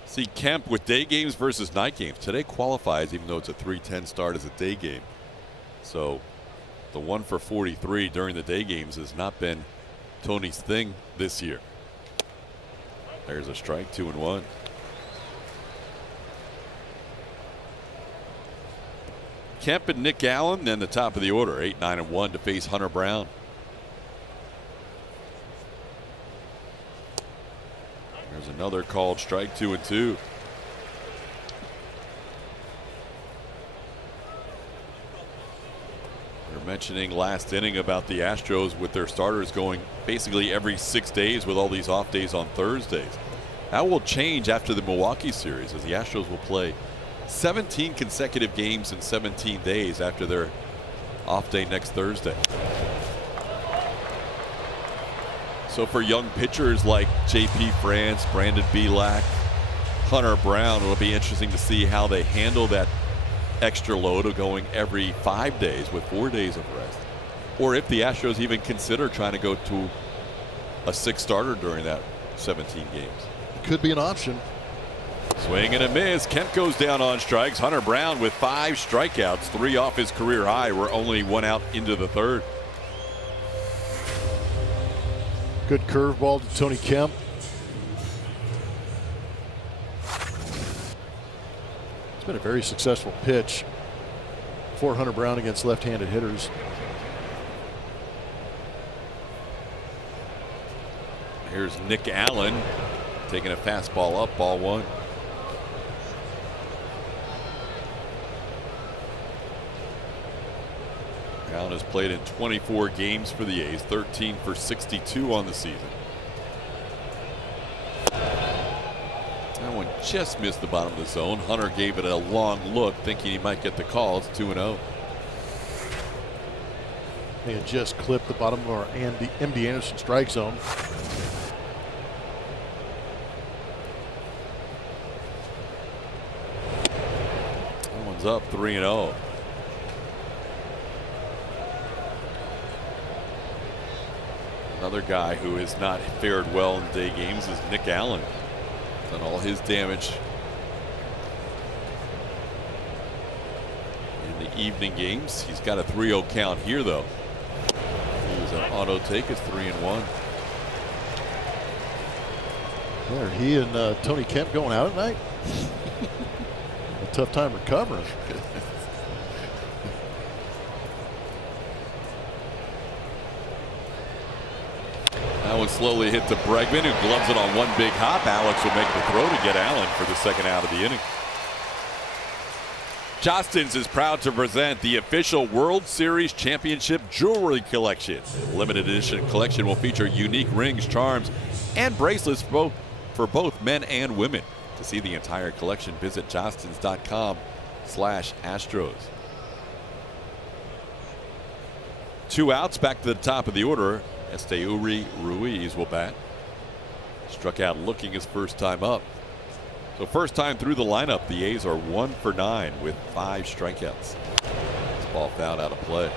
See Kemp with day games versus night games. Today qualifies even though it's a 3:10 start as a day game. So the 1 for 43 during the day games has not been Tony's thing this year. There's a strike, 2-1. Kemp and Nick Allen, then the top of the order, 8, 9, and 1 to face Hunter Brown. There's another called strike, 2-2. We were mentioning last inning about the Astros with their starters going basically every 6 days with all these off days on Thursdays. That will change after the Milwaukee series as the Astros will play 17 consecutive games in 17 days after their off day next Thursday. So for young pitchers like J.P. France, Brandon Bielak, Hunter Brown, it'll be interesting to see how they handle that extra load of going every 5 days with 4 days of rest. Or if the Astros even consider trying to go to a 6th starter during that 17 games. Could be an option. Swing and a miss. Kemp goes down on strikes. Hunter Brown with 5 strikeouts, 3 off his career high. We're only 1 out into the 3rd. Good curveball to Tony Kemp. It's been a very successful pitch for Hunter Brown against left-handed hitters. Here's Nick Allen taking a fastball up, ball 1. Allen has played in 24 games for the A's, 13 for 62 on the season. That one just missed the bottom of the zone. Hunter gave it a long look, thinking he might get the call. It's 2-0. They had just clipped the bottom of our MD Anderson strike zone. That one's up 3-0. Another guy who has not fared well in day games is Nick Allen. Done all his damage in the evening games. He's got a 3-0 count here, though. He was an auto take. It's 3-1. There, he and Tony Kemp going out at night. A tough time recovering. That one slowly hit to Bregman, who gloves it on one big hop. Alex will make the throw to get Allen for the 2nd out of the inning. Jostens is proud to present the official World Series Championship Jewelry Collection. The limited edition collection will feature unique rings, charms, and bracelets for both men and women. To see the entire collection, visit jostens.com/Astros. 2 outs, back to the top of the order. Esteuri Ruiz will bat. Struck out looking his first time up. So first time through the lineup, the A's are 1 for 9 with 5 strikeouts. This ball fouled out of play.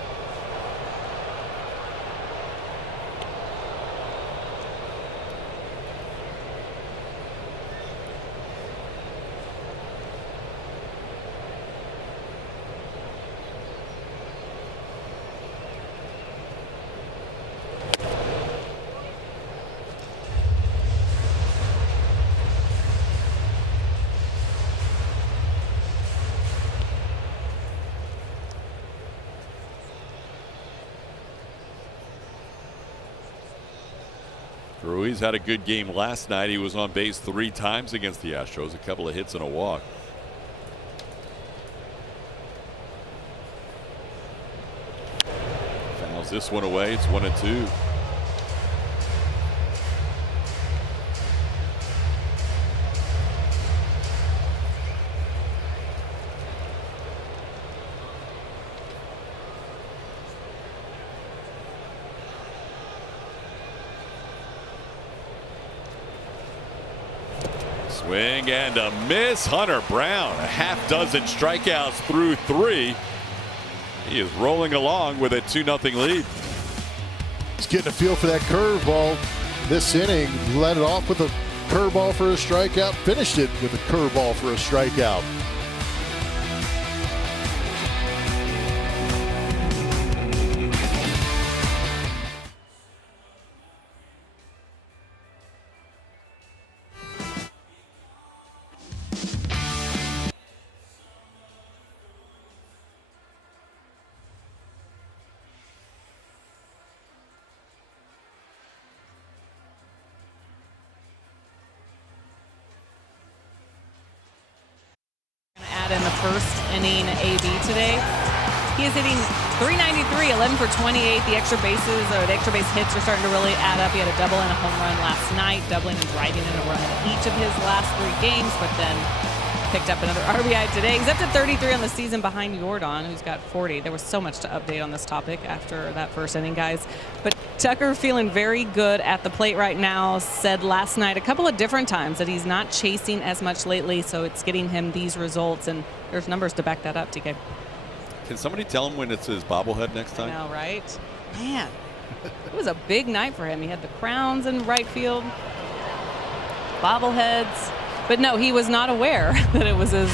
Ruiz had a good game last night. He was on base 3 times against the Astros, a couple of hits and a walk. Fouls this one away. It's 1-2. Swing and a miss. Hunter Brown, a half dozen strikeouts through 3. He is rolling along with a 2-0 lead. He's getting a feel for that curveball this inning. Led it off with a curveball for a strikeout. Finished it with a curveball for a strikeout. In the first inning AB today, he is hitting .393, 11 for 28. The extra bases or the extra base hits are starting to really add up. He had a double and a home run last night, doubling and driving in a run in each of his last 3 games, but then picked up another RBI today. He's up to 33 on the season behind Jordan, who's got 40. There was so much to update on this topic after that first inning, guys. But Tucker feeling very good at the plate right now. Said last night a couple of different times that he's not chasing as much lately, so it's getting him these results, and there's numbers to back that up, TK. Can somebody tell him when it's his bobblehead next time? I know, right? Man, it was a big night for him. He had the crowns in right field, bobbleheads. But no, he was not aware that it was his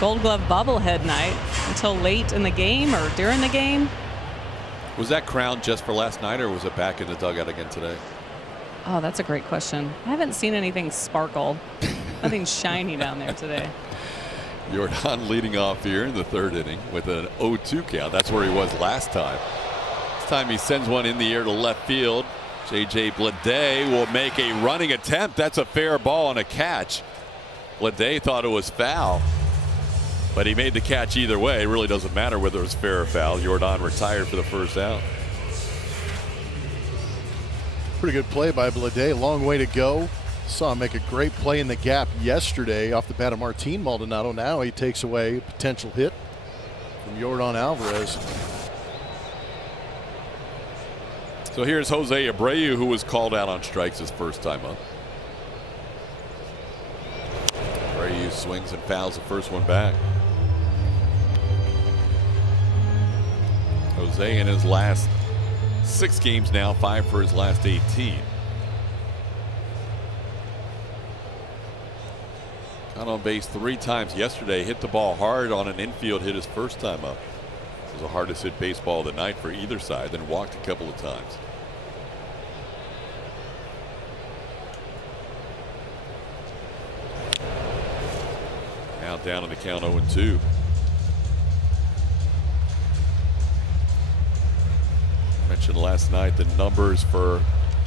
Gold Glove bobblehead night until late in the game or during the game. Was that crown just for last night, or was it back in the dugout again today? Oh, that's a great question. I haven't seen anything sparkle. Nothing shiny down there today. Jordan leading off here in the third inning with an 0-2 count. That's where he was last time. This time he sends one in the air to left field. J.J. Bleday will make a running attempt. That's a fair ball and a catch. Bleday thought it was foul, but he made the catch either way. It really doesn't matter whether it was fair or foul. Jordan retired for the first out. Pretty good play by Bleday. Long way to go. Saw him make a great play in the gap yesterday off the bat of Martin Maldonado. Now he takes away a potential hit from Jordan Alvarez. So here's Jose Abreu, who was called out on strikes his first time up. Abreu swings and fouls the first one back. Jose in his last 6 games now, 5 for his last 18. Got on base 3 times yesterday, hit the ball hard on an infield hit his first time up. It was the hardest hit baseball of the night for either side, then walked a couple of times. Now down in the count 0-2. Mentioned last night the numbers for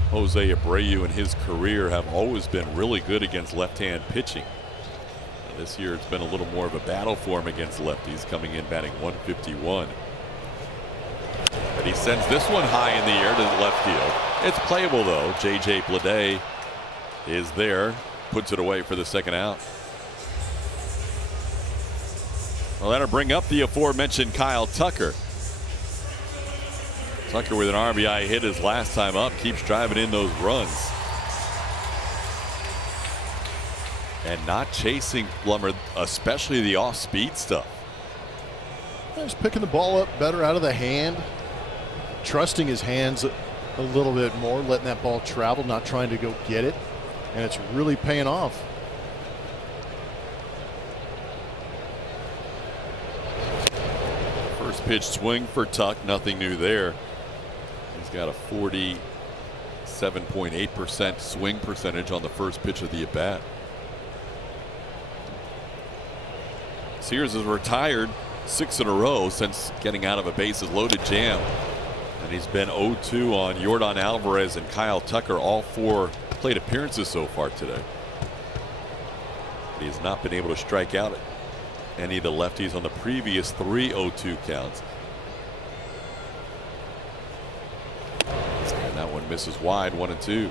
Jose Abreu in his career have always been really good against left-hand pitching. This year it's been a little more of a battle for him against lefties, coming in batting 151. But he sends this one high in the air to the left field. It's playable though. J.J. Bleday is there, puts it away for the second out. Well, that'll bring up the aforementioned Kyle Tucker. Tucker with an RBI hit his last time up, keeps driving in those runs. And not chasing Blummer, especially the off-speed stuff. He's picking the ball up better out of the hand, trusting his hands a little bit more, letting that ball travel, not trying to go get it, and it's really paying off. First pitch swing for Tuck, nothing new there. He's got a 47.8% swing percentage on the first pitch of the at-bat. Sears has retired 6 in a row since getting out of a bases loaded jam. And he's been 0-2 on Jordan Alvarez and Kyle Tucker, all 4 plate appearances so far today. He has not been able to strike out any of the lefties on the previous 3 0-2 counts. And that one misses wide, 1-2.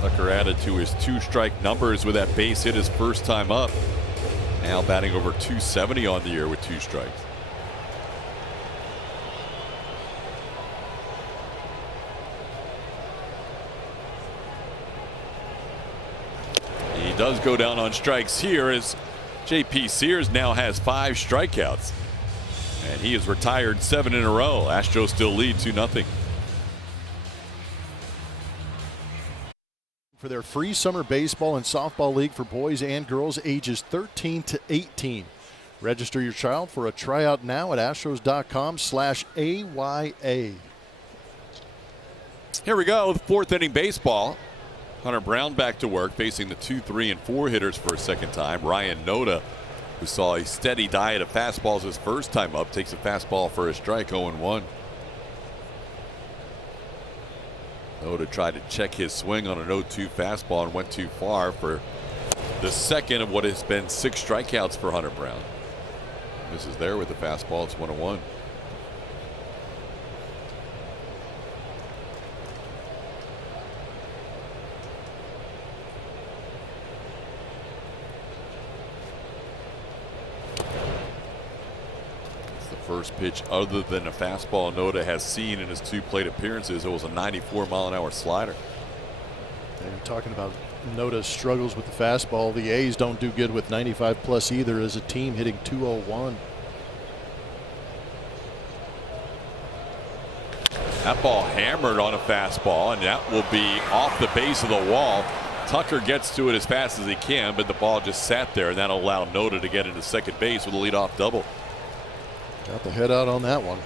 Tucker added to his 2-strike numbers with that base hit his first time up. Now batting over 270 on the year with 2 strikes. He does go down on strikes here as J.P. Sears now has 5 strikeouts. And he has retired 7 in a row. Astros still lead 2-0. For their free summer baseball and softball league for boys and girls ages 13 to 18. Register your child for a tryout now at astros.com/AYA. Here we go, 4th inning baseball. Hunter Brown back to work, facing the 2, 3, and 4 hitters for a second time. Ryan Noda, who saw a steady diet of fastballs his first time up, takes a fastball for a strike, 0-1. Noda tried to check his swing on an 0-2 fastball and went too far for the second of what has been 6 strikeouts for Hunter Brown. This is there with the fastball. It's 1-1. First pitch other than a fastball Noda has seen in his 2 plate appearances. It was a 94-mile-an-hour slider. talking about Noda's struggles with the fastball. The A's don't do good with 95 plus either as a team, hitting .201. That ball hammered on a fastball, and that will be off the base of the wall. Tucker gets to it as fast as he can, but the ball just sat there, and that'll allow Noda to get into second base with a leadoff double. Got the head out on that one.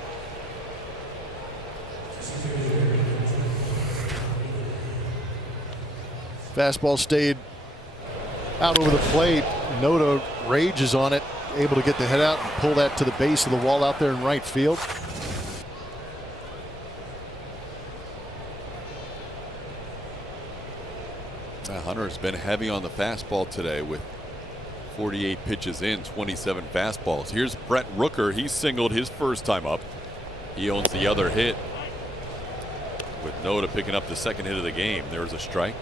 Fastball stayed out over the plate. Noda rages on it, able to get the head out and pull that to the base of the wall out there in right field. Hunter's been heavy on the fastball today with 48 pitches in, 27 fastballs. Here's Brett Rooker. He singled his first time up. He owns the other hit, with Noda picking up the second hit of the game. There's a strike.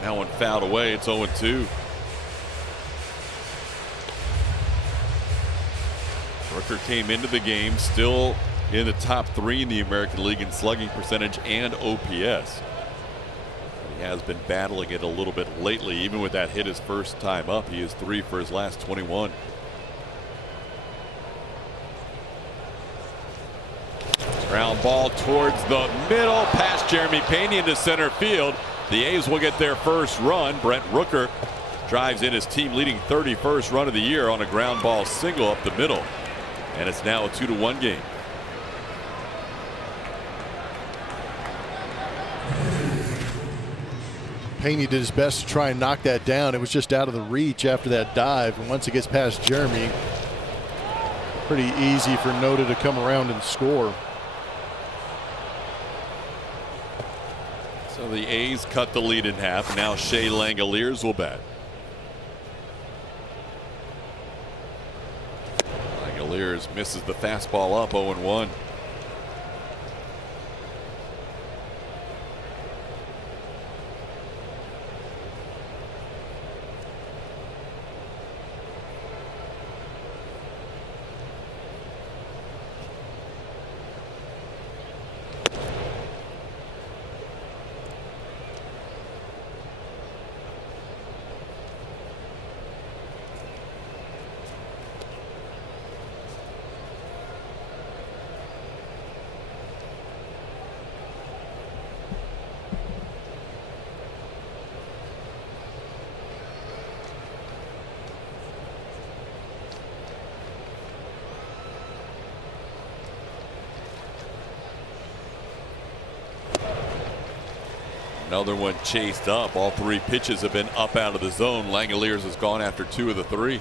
That one fouled away. It's 0-2. Rooker came into the game still in the top 3 in the American League in slugging percentage and OPS. He has been battling it a little bit lately. Even with that hit his first time up, he is 3 for his last 21. Ground ball towards the middle, past Jeremy Pena into center field. The A's will get their first run. Brent Rooker drives in his team leading 31st run of the year on a ground ball single up the middle. And it's now a 2-1 game. Pena did his best to try and knock that down. It was just out of the reach after that dive. And once it gets past Jeremy, pretty easy for Noda to come around and score. So the A's cut the lead in half. Now Shea Langoliers will bat. Langoliers misses the fastball up, 0-1. Another one chased up. All 3 pitches have been up out of the zone. Langoliers has gone after 2 of the 3.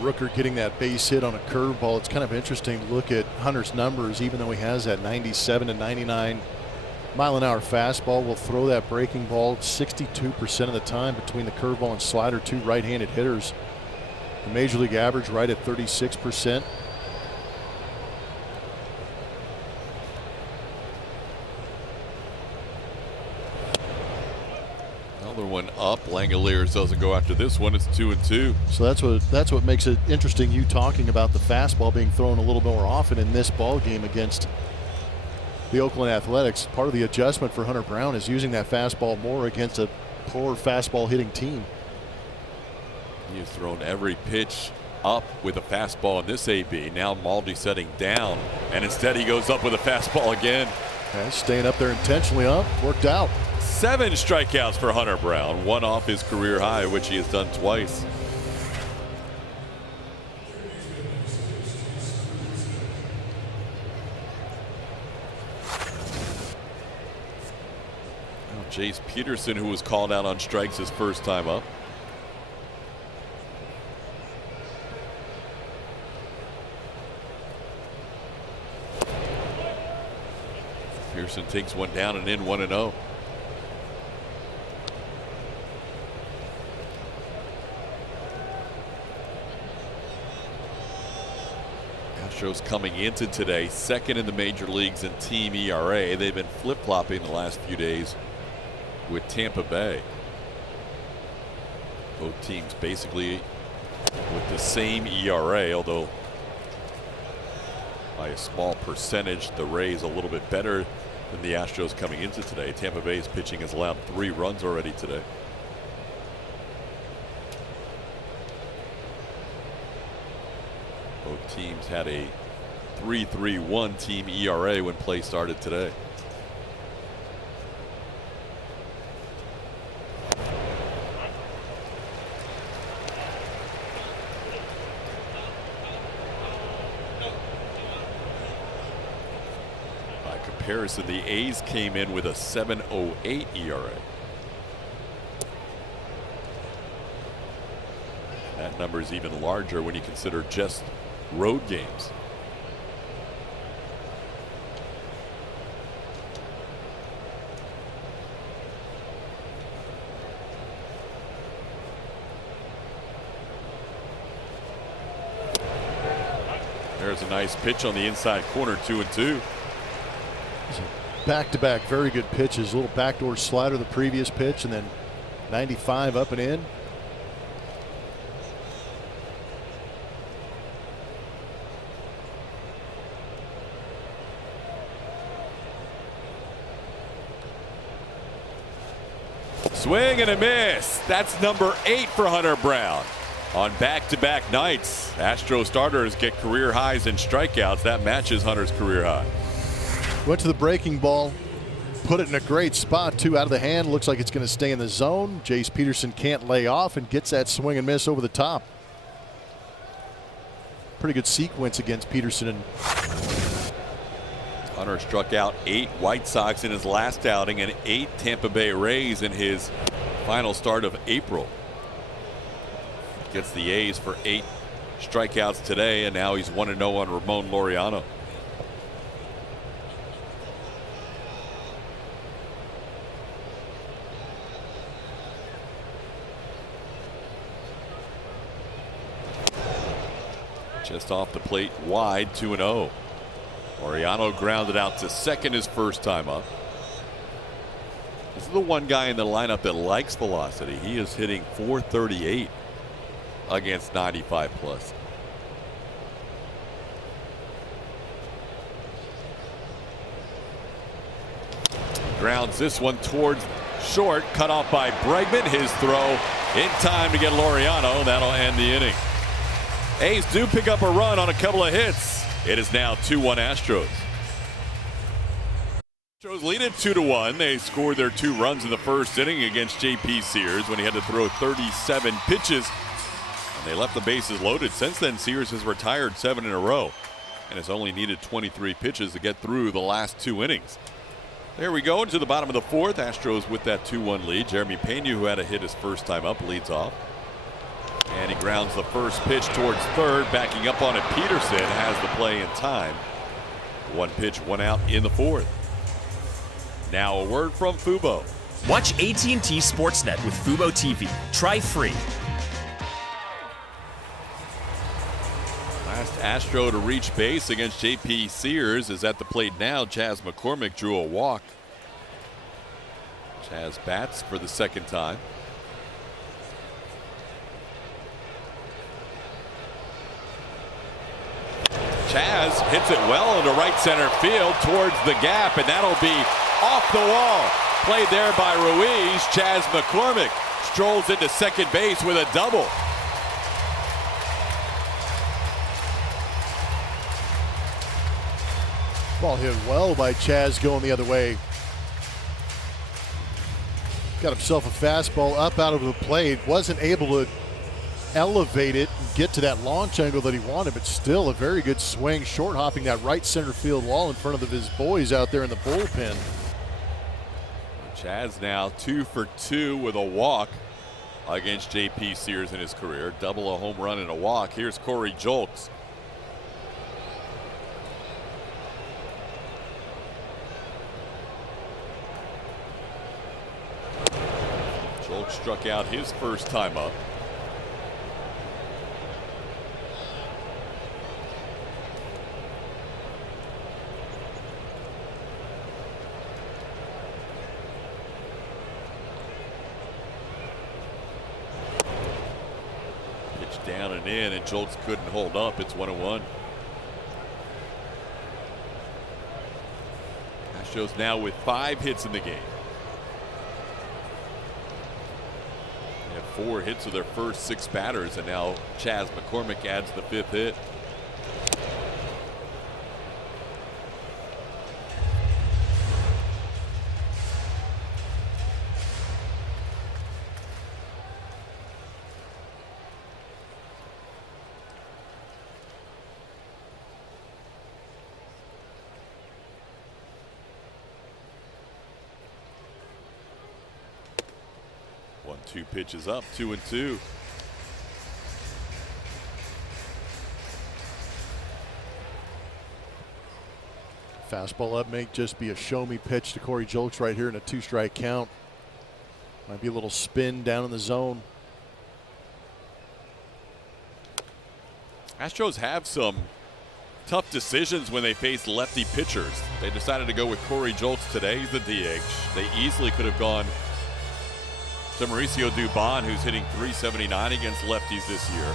Rooker getting that base hit on a curveball. It's kind of interesting to look at Hunter's numbers. Even though he has that 97 to 99 mile-an-hour fastball, will throw that breaking ball 62% of the time between the curveball and slider, 2 right-handed hitters. The major league average right at 36%. Another one up. Langoliers doesn't go after this one. It's 2-2. So that's what makes it interesting. You talking about the fastball being thrown a little more often in this ball game against the Oakland Athletics. Part of the adjustment for Hunter Brown is using that fastball more against a poor fastball hitting team. He has thrown every pitch up with a fastball in this AB. Now Maldi setting down, and instead he goes up with a fastball again. Okay, staying up there intentionally. Up, worked out. 7 strikeouts for Hunter Brown, 1 off his career high, which he has done twice. Now Jace Peterson, who was called out on strikes his first time up. Pearson takes one down and in, 1-0. Astros coming into today second in the major leagues in team ERA. They've been flip-flopping the last few days with Tampa Bay. Both teams basically with the same ERA, although by a small percentage the Rays a little bit better than the Astros coming into today. Tampa Bay's pitching has allowed 3 runs already today. Both teams had a 3.31 team ERA when play started today. By comparison, the A's came in with a 7.08 ERA. That number is even larger when you consider just road games. There's a nice pitch on the inside corner, 2-2. Back-to-back very good pitches. A little backdoor slider the previous pitch, and then 95 up and in. Swing and a miss. That's number 8 for Hunter Brown. On back-to-back nights, Astro starters get career highs in strikeouts. That matches Hunter's career high. Went to the breaking ball, put it in a great spot. 2 out of the hand. Looks like it's going to stay in the zone. Jace Peterson can't lay off and gets that swing and miss over the top. Pretty good sequence against Peterson. And Hunter struck out 8 White Sox in his last outing and 8 Tampa Bay Rays in his final start of April. Gets the A's for 8 strikeouts today, and now he's 1-0 on Ramon Laureano. Just off the plate wide, 2-0. Laureano grounded out to second his first time up. This is the one guy in the lineup that likes velocity. He is hitting .438 against 95 plus. Grounds this one towards short, cut off by Bregman. His throw in time to get Laureano. That'll end the inning. A's do pick up a run on a couple of hits. It is now 2-1 Astros. Astros lead it 2-1. They scored their 2 runs in the first inning against J.P. Sears when he had to throw 37 pitches. And they left the bases loaded. Since then, Sears has retired 7 in a row and has only needed 23 pitches to get through the last 2 innings. There we go into the bottom of the 4th. Astros with that 2-1 lead. Jeremy Pena, who had a hit his first time up, leads off. And he grounds the first pitch towards third. Backing up on it, Peterson has the play in time. 1 pitch, 1 out in the 4th. Now a word from Fubo. Watch AT&T Sportsnet with Fubo TV. Try free. Last Astro to reach base against J.P. Sears is at the plate now. Chas McCormick drew a walk. Chas bats for the second time. Chas hits it well into right center field towards the gap, and that'll be off the wall. Played there by Ruiz. Chas McCormick strolls into second base with a double. ball hit well by Chas going the other way. Got himself a fastball up out of the plate. Wasn't able to elevate it and get to that launch angle that he wanted, but still a very good swing, short hopping that right center field wall in front of his boys out there in the bullpen. Chas now 2 for 2 with a walk against J.P. Sears in his career. Double, a home run, and a walk. Here's Corey Julks. Julks struck out his first time up. down and in, and Julks couldn't hold up. It's 1-1. Astros now with 5 hits in the game. They have 4 hits of their first 6 batters, and now Chas McCormick adds the 5th hit. Two pitches up, 2-2. Fastball up may just be a show me pitch to Corey Julks right here in a 2-strike count. Might be a little spin down in the zone. Astros have some tough decisions when they face lefty pitchers. They decided to go with Corey Julks today. He's the DH. They easily could have gone to Mauricio Dubon, who's hitting .379 against lefties this year,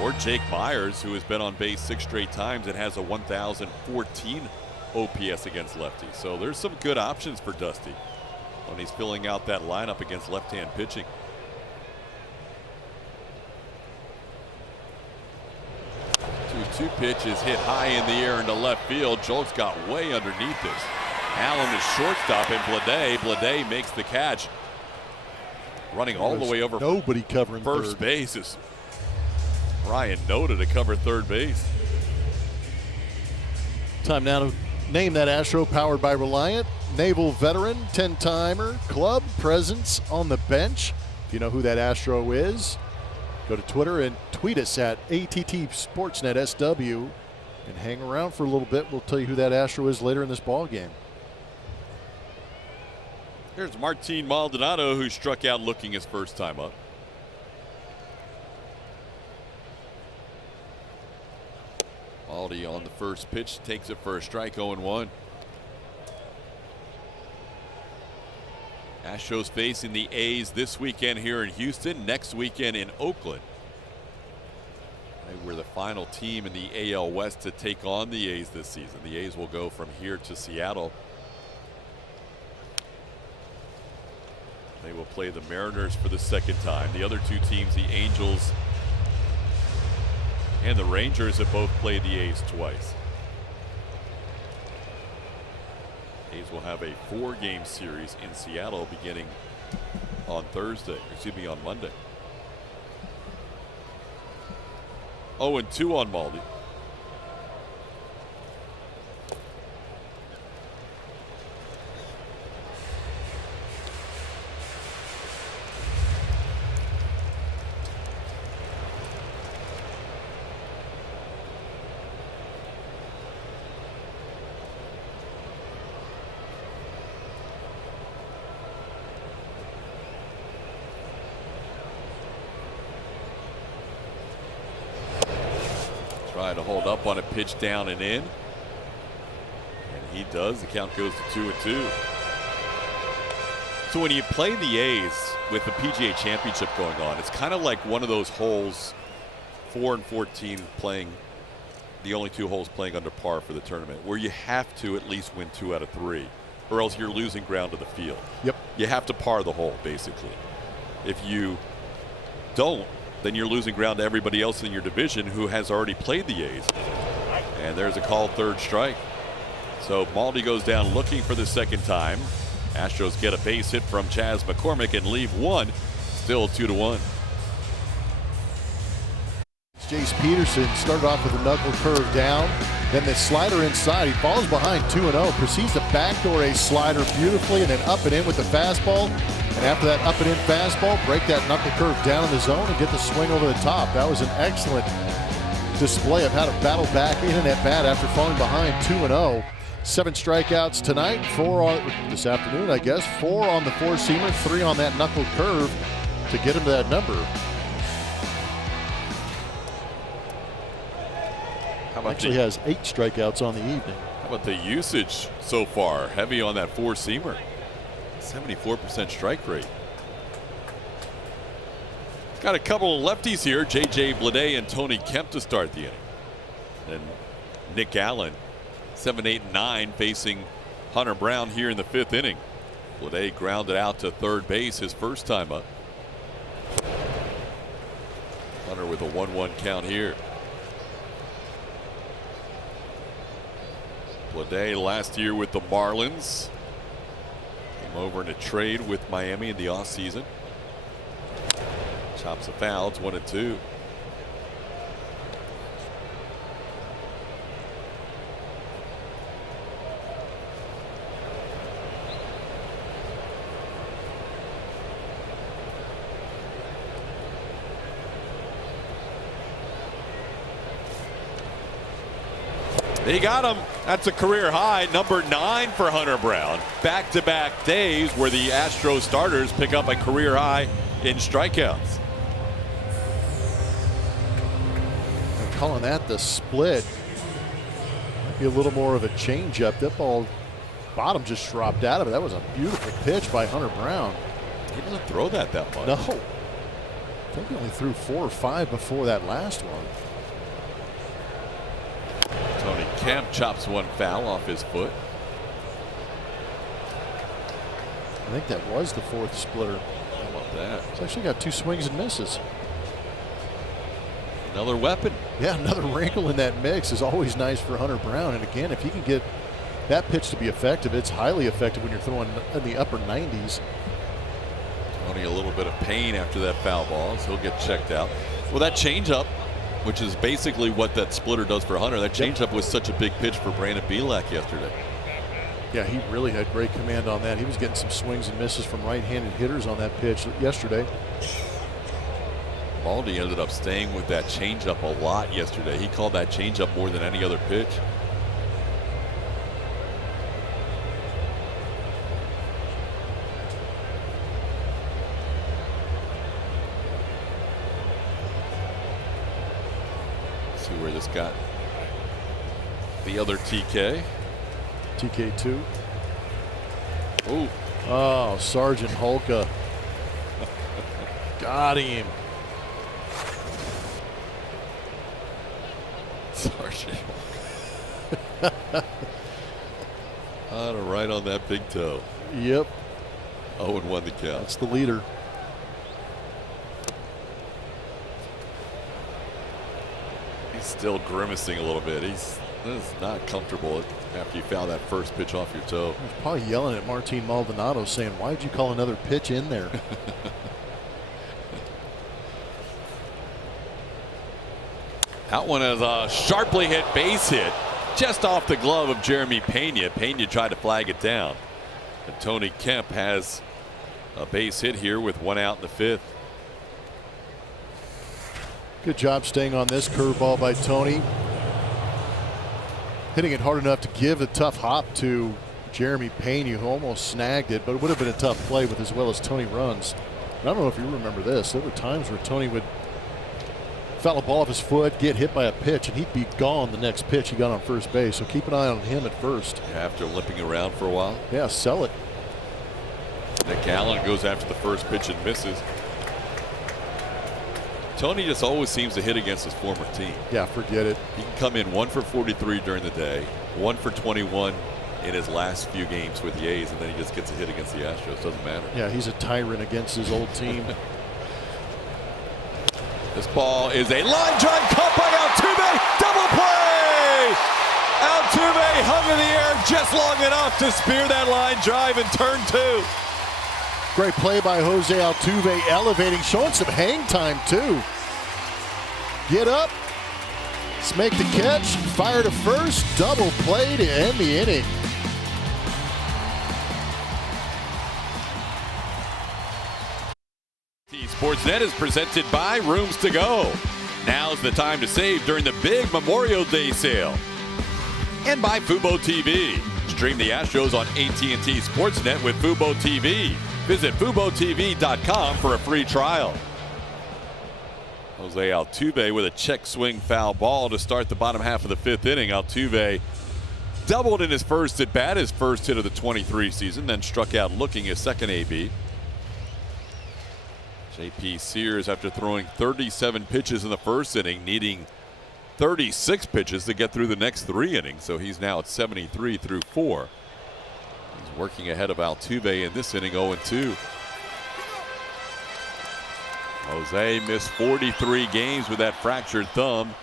or Jake Myers, who has been on base 6 straight times and has a 1,014 OPS against lefties. So there's some good options for Dusty when he's filling out that lineup against left-hand pitching. Two pitches hit high in the air into left field. Julks got way underneath this. Allen is shortstop, and Blade makes the catch. Running all the way over. Nobody covering first base is Ryan Noda to cover third base. Time now to name that Astro, powered by Reliant. Naval veteran, 10-timer, club presence on the bench. If you know who that Astro is, go to Twitter and tweet us at ATT Sportsnet SW and hang around for a little bit. We'll tell you who that Astro is later in this ball game. Here's Martin Maldonado, who struck out looking his first time up. Maldi on the first pitch takes it for a strike, 0-1. Astros facing the A's this weekend here in Houston, next weekend in Oakland. They were the final team in the AL West to take on the A's this season. The A's will go from here to Seattle. They will play the Mariners for the 2nd time. The other 2 teams, the Angels and the Rangers, have both played the A's twice. A's will have a 4-game series in Seattle beginning on Monday. 0-2 on Maldi. Try to hold up on a pitch down and in. And he does. The count goes to 2-2. So when you play the A's with the PGA Championship going on, it's kind of like one of those holes, 4 and 14 playing, the only 2 holes playing under par for the tournament, where you have to at least win 2 out of 3, or else you're losing ground to the field. Yep. You have to par the hole, basically. If you don't, then you're losing ground to everybody else in your division who has already played the A's. And there's a called 3rd strike. So Maldi goes down looking for the 2nd time. Astros get a base hit from Chas McCormick and leave 1. Still 2-1. Jace Peterson started off with a knuckle curve down, then the slider inside. He falls behind 2-0, proceeds to backdoor a slider beautifully, and then up and in with the fastball. And after that up and in fastball, break that knuckle curve down in the zone and get the swing over the top. That was an excellent display of how to battle back in an at-bat after falling behind 2-0. 7 strikeouts tonight, 4 on this afternoon, I guess. 4 on the 4-seamer, 3 on that knuckle curve to get him to that number. Actually has 8 strikeouts on the evening. How about the usage so far? Heavy on that 4-seamer. 74% strike rate. He's Got a couple of lefties here, J.J. Bleday and Tony Kemp to start the inning. And Nick Allen, 7, 8, and 9, facing Hunter Brown here in the 5th inning. Bleday grounded out to third base his first time up. Hunter with a 1-1 count here. Bleday last year with the Marlins. Came over in a trade with Miami in the offseason. Chops a foul. It's 1-2. He got him. That's a career high, number 9 for Hunter Brown. Back-to-back days where the Astros starters pick up a career high in strikeouts. I'm calling that the split. Might be a little more of a changeup. That ball bottom just dropped out of it. That was a beautiful pitch by Hunter Brown. He doesn't throw that much. No. I think he only threw 4 or 5 before that last one. Tony Kemp chops one foul off his foot. I think that was the 4th splitter. How about that? He's actually got 2 swings and misses. Another weapon. Yeah, another wrinkle in that mix is always nice for Hunter Brown. And again, if he can get that pitch to be effective, it's highly effective when you're throwing in the upper 90s. Tony a little bit of pain after that foul ball, so he'll get checked out. Well, that changeup, which is basically what that splitter does for Hunter. That changeup was such a big pitch for Brandon Bielak yesterday. Yeah, he really had great command on that. He was getting some swings and misses from right-handed hitters on that pitch yesterday. Baldy ended up staying with that changeup a lot yesterday. He called that changeup more than any other pitch. See where this got the other TK. TK2. Ooh. Oh, Sergeant Holka. Got him. Sergeant. Right on that big toe. Yep. 0-1 the count. That's the leader. He's still grimacing a little bit. He's not comfortable after you foul that first pitch off your toe. He's probably yelling at Martin Maldonado saying, why did you call another pitch in there? That one is a sharply hit base hit just off the glove of Jeremy Pena. Pena tried to flag it down. And Tony Kemp has a base hit here with 1 out in the 5th. Good job staying on this curveball by Tony. Hitting it hard enough to give a tough hop to Jeremy Pena, who almost snagged it, but it would have been a tough play with as well as Tony runs. And I don't know if you remember this. There were times where Tony would foul a ball off his foot, get hit by a pitch, and he'd be gone the next pitch he got on first base. So keep an eye on him at first. After limping around for a while. Yeah, sell it. Nick Allen goes after the first pitch and misses. Tony just always seems to hit against his former team. Yeah, forget it. He can come in 1 for 43 during the day, 1 for 21 in his last few games with the A's, and then he just gets a hit against the Astros. Doesn't matter. Yeah, he's a tyrant against his old team. This ball is a line drive caught by Altuve. Double play! Altuve hung in the air just long enough to spear that line drive in turn 2. Great play by Jose Altuve, elevating, showing some hang time too. Get up, let's make the catch, fire to first, double play to end the inning. Sportsnet is presented by Rooms to Go. Now's the time to save during the big Memorial Day sale. And by Fubo TV. Stream the Astros on AT&T Sportsnet with Fubo TV. Visit FuboTV.com for a free trial. Jose Altuve with a check swing foul ball to start the bottom half of the 5th inning. Altuve doubled in his first at bat, his first hit of the 23 season, then struck out looking his second AB. J.P. Sears, after throwing 37 pitches in the first inning, needing 36 pitches to get through the next 3 innings. So he's now at 73 through 4. He's working ahead of Altuve in this inning, 0-2. Jose missed 43 games with that fractured thumb.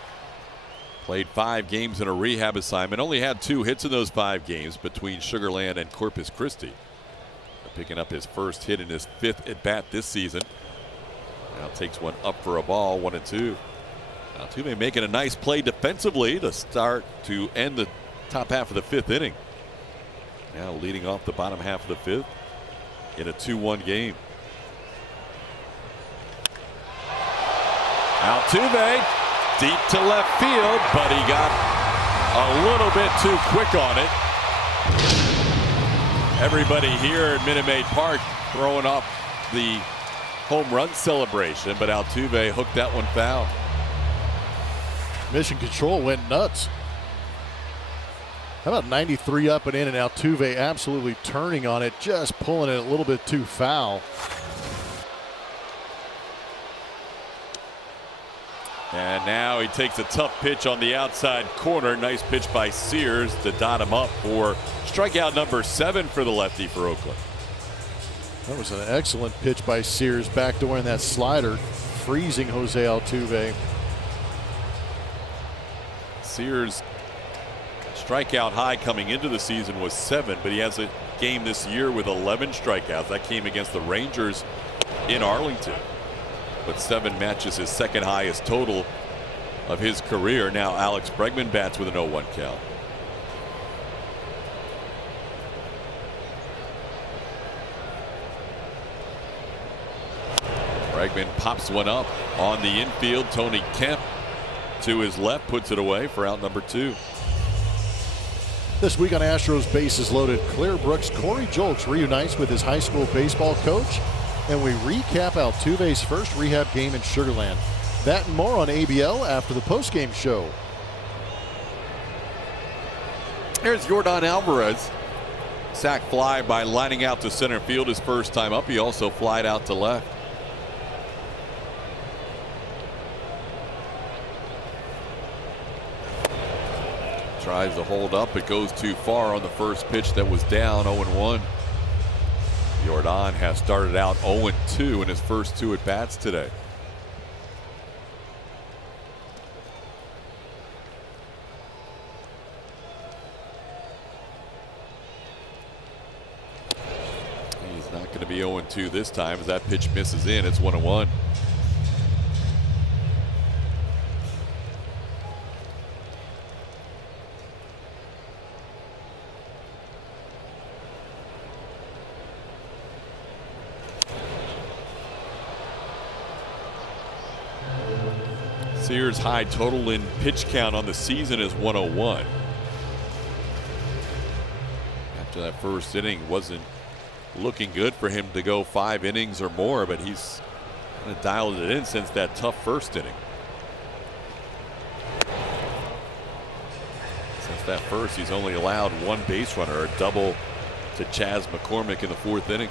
Played 5 games in a rehab assignment. Only had 2 hits in those 5 games between Sugar Land and Corpus Christi. Picking up his first hit in his 5th at bat this season. Now takes one up for a ball, 1-2. Altuve making a nice play defensively to end the top half of the 5th inning. Now leading off the bottom half of the 5th in a 2-1 game. Altuve deep to left field, but he got a little bit too quick on it. Everybody here at Minute Maid Park throwing up the home run celebration, but Altuve hooked that one foul. Mission Control went nuts. How about 93 up and in, and Altuve absolutely turning on it, just pulling it a little bit too foul. And now he takes a tough pitch on the outside corner. Nice pitch by Sears to dot him up for strikeout number 7 for the lefty for Oakland. That was an excellent pitch by Sears, backdooring that slider, freezing Jose Altuve. Sears' strikeout high coming into the season was 7, but he has a game this year with 11 strikeouts. That came against the Rangers in Arlington. But 7 matches his second highest total of his career. Now Alex Bregman bats with an 0-1 count. Bregman pops one up on the infield. Tony Kemp to his left puts it away for out number 2. This week on Astros Bases Loaded, Claire Brooks, Corey Jolks reunites with his high school baseball coach, and we recap Altuve's first rehab game in Sugar Land. That and more on ABL after the postgame show. There's Yordan Alvarez. Sac fly by lining out to center field his first time up. He also flied out to left. Tries to hold up. It goes too far on the first pitch that was down, 0-1. Yordan has started out 0-2 in his first 2 at bats today. He's not going to be 0-2 this time as that pitch misses in. It's 1-1. Sears' high total in pitch count on the season is 101. After that first inning, wasn't looking good for him to go 5 innings or more, but he's kind of dialed it in since that tough first inning. Since that first, he's only allowed 1 base runner, a double to Chas McCormick in the 4th inning.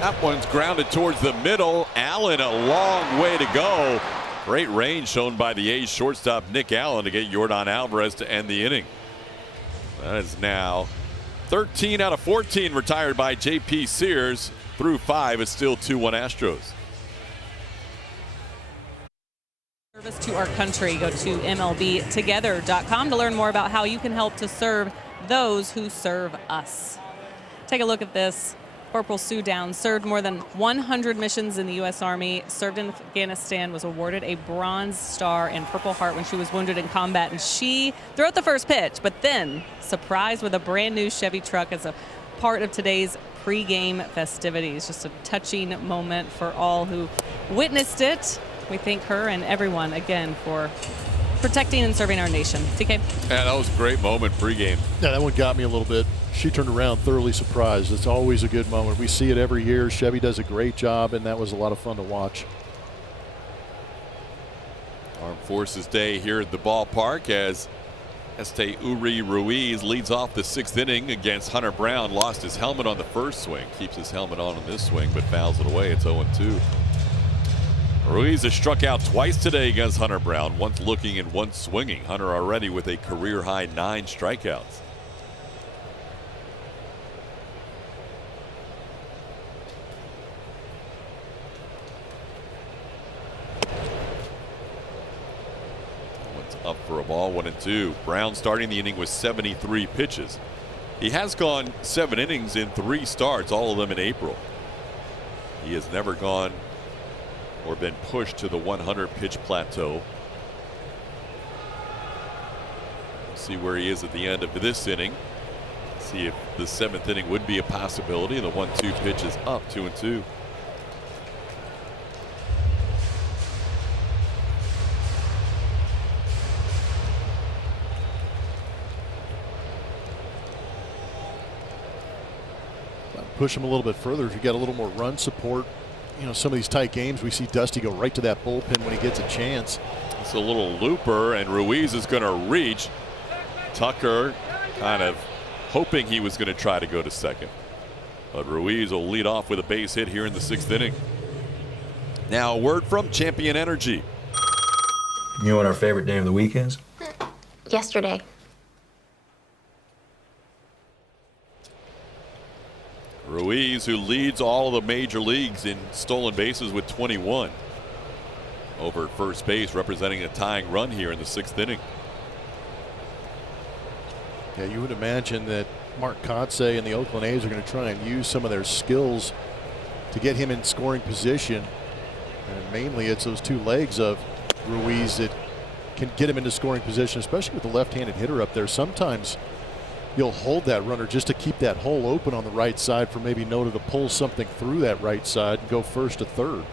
That one's grounded towards the middle. Allen, a long way to go. Great range shown by the A's shortstop Nick Allen to get Yordan Alvarez to end the inning. That is now 13 out of 14 retired by J.P. Sears. Through 5, it's still 2-1 Astros. Service to our country. Go to MLBtogether.com to learn more about how you can help to serve those who serve us. Take a look at this. Corporal Sue Downs served more than 100 missions in the U.S. Army, served in Afghanistan, was awarded a Bronze Star and Purple Heart when she was wounded in combat. And she threw out the first pitch, but then surprised with a brand new Chevy truck as a part of today's pregame festivities. Just a touching moment for all who witnessed it. We thank her and everyone again for protecting and serving our nation. TK? Yeah, that was a great moment pregame. Yeah, that one got me a little bit. She turned around thoroughly surprised. It's always a good moment. We see it every year. Chevy does a great job, and that was a lot of fun to watch. Armed Forces Day here at the ballpark as Ruiz leads off the 6th inning against Hunter Brown. Lost his helmet on the first swing. Keeps his helmet on this swing, but fouls it away. It's 0-2. Ruiz has struck out twice today against Hunter Brown, once looking and once swinging. Hunter already with a career-high 9 strikeouts. Up for a ball, 1-2. Brown starting the inning with 73 pitches. He has gone 7 innings in 3 starts, all of them in April. He has never gone or been pushed to the 100 pitch plateau. See where he is at the end of this inning. See if the 7th inning would be a possibility. The 1-2 pitch is up, 2-2. Push him a little bit further if you got a little more run support. You know, some of these tight games we see Dusty go right to that bullpen when he gets a chance. It's a little looper, and Ruiz is going to reach. Tucker kind of hoping he was going to try to go to second, but Ruiz will lead off with a base hit here in the 6th inning. Now a word from Champion Energy. You know what our favorite day of the week is? Yesterday. Ruiz, who leads all of the major leagues in stolen bases with 21. Over at first base, representing a tying run here in the 6th inning. Yeah, you would imagine that Mark Kotsay and the Oakland A's are going to try and use some of their skills to get him in scoring position. And mainly it's those 2 legs of Ruiz that can get him into scoring position, especially with the left-handed hitter up there. Sometimes you'll hold that runner just to keep that hole open on the right side for maybe Noda to pull something through that right side and go first to third.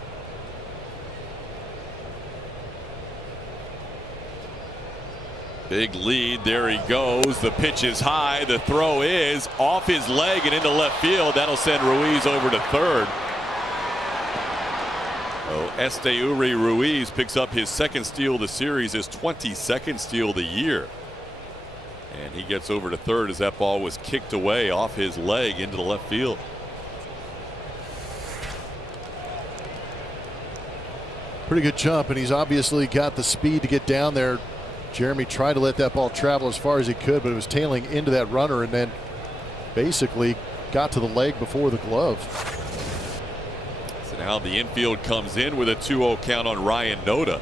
Big lead. There he goes. The pitch is high. The throw is off his leg and into left field. That'll send Ruiz over to third. Ruiz picks up his 2nd steal of the series, his 22nd steal of the year. And he gets over to third as that ball was kicked away off his leg into the left field. Pretty good jump, and he's obviously got the speed to get down there. Jeremy tried to let that ball travel as far as he could, but it was tailing into that runner and then basically got to the leg before the glove. So now the infield comes in with a 2-0 count on Ryan Noda.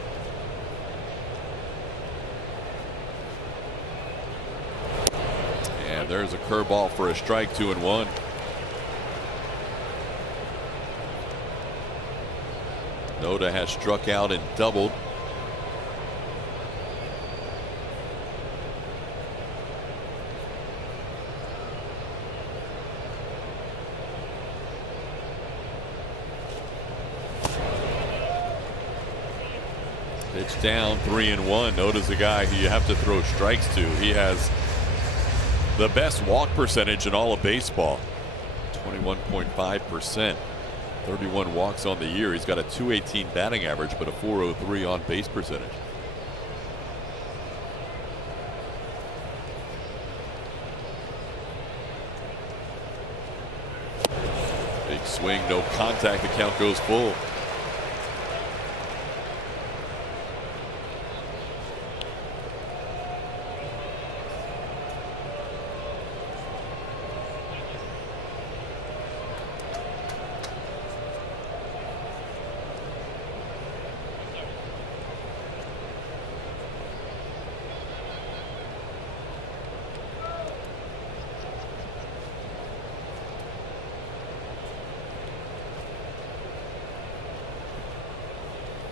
And there's a curveball for a strike, 2-1. Noda has struck out and doubled. Pitch down, 3-1. Noda's a guy who you have to throw strikes to. He has the best walk percentage in all of baseball, 21.5%. 31 walks on the year. He's got a .218 batting average, but a .403 on base percentage. Big swing, no contact. The count goes full.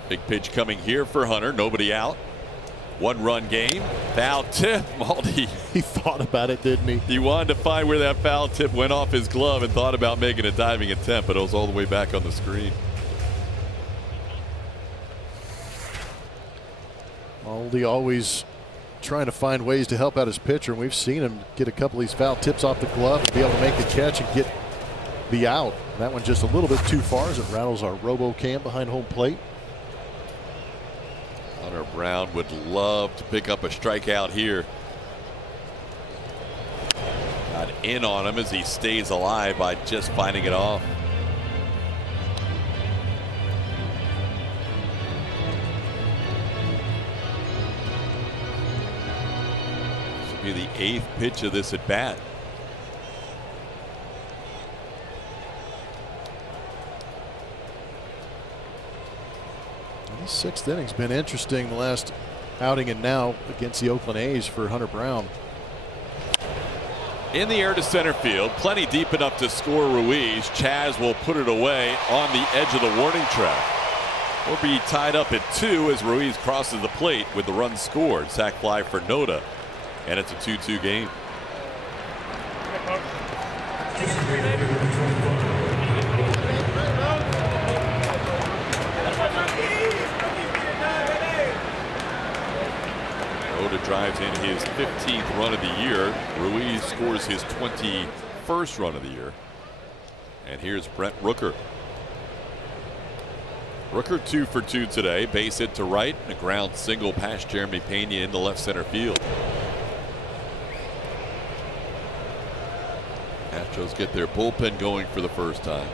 Big pitch coming here for Hunter. Nobody out. 1-run game. Foul tip. Maldi. He thought about it, didn't he? He wanted to find where that foul tip went off his glove and thought about making a diving attempt, but it was all the way back on the screen. Maldi always trying to find ways to help out his pitcher, and we've seen him get a couple of these foul tips off the glove and be able to make the catch and get the out. That one just a little bit too far as it rattles our robo cam behind home plate. Hunter Hunter Brown would love to pick up a strikeout here. Got in on him as he stays alive by just finding it off. This will be the 8th pitch of this at bat. The 6th inning's been interesting the last outing and now against the Oakland A's for Hunter Brown. In the air to center field, plenty deep enough to score Ruiz. Chaz will put it away on the edge of the warning track. We'll be tied up at 2 as Ruiz crosses the plate with the run scored. Sac fly for Noda, and it's a 2-2 game. Noda drives in his 15th run of the year. Ruiz scores his 21st run of the year. And here's Brent Rooker. Rooker 2 for 2 today. Base hit to right and a ground single past Jeremy Pena into left center field. Astros get their bullpen going for the first time.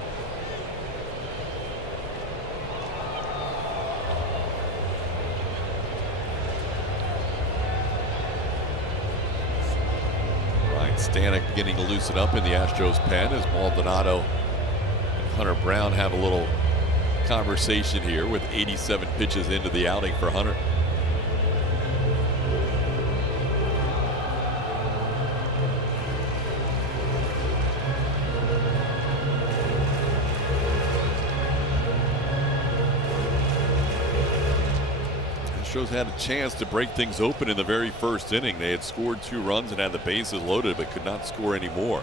Stanek beginning to loosen up in the Astros pen as Maldonado and Hunter Brown have a little conversation here with 87 pitches into the outing for Hunter. Astros had a chance to break things open in the very first inning. They had scored 2 runs and had the bases loaded, but could not score any more.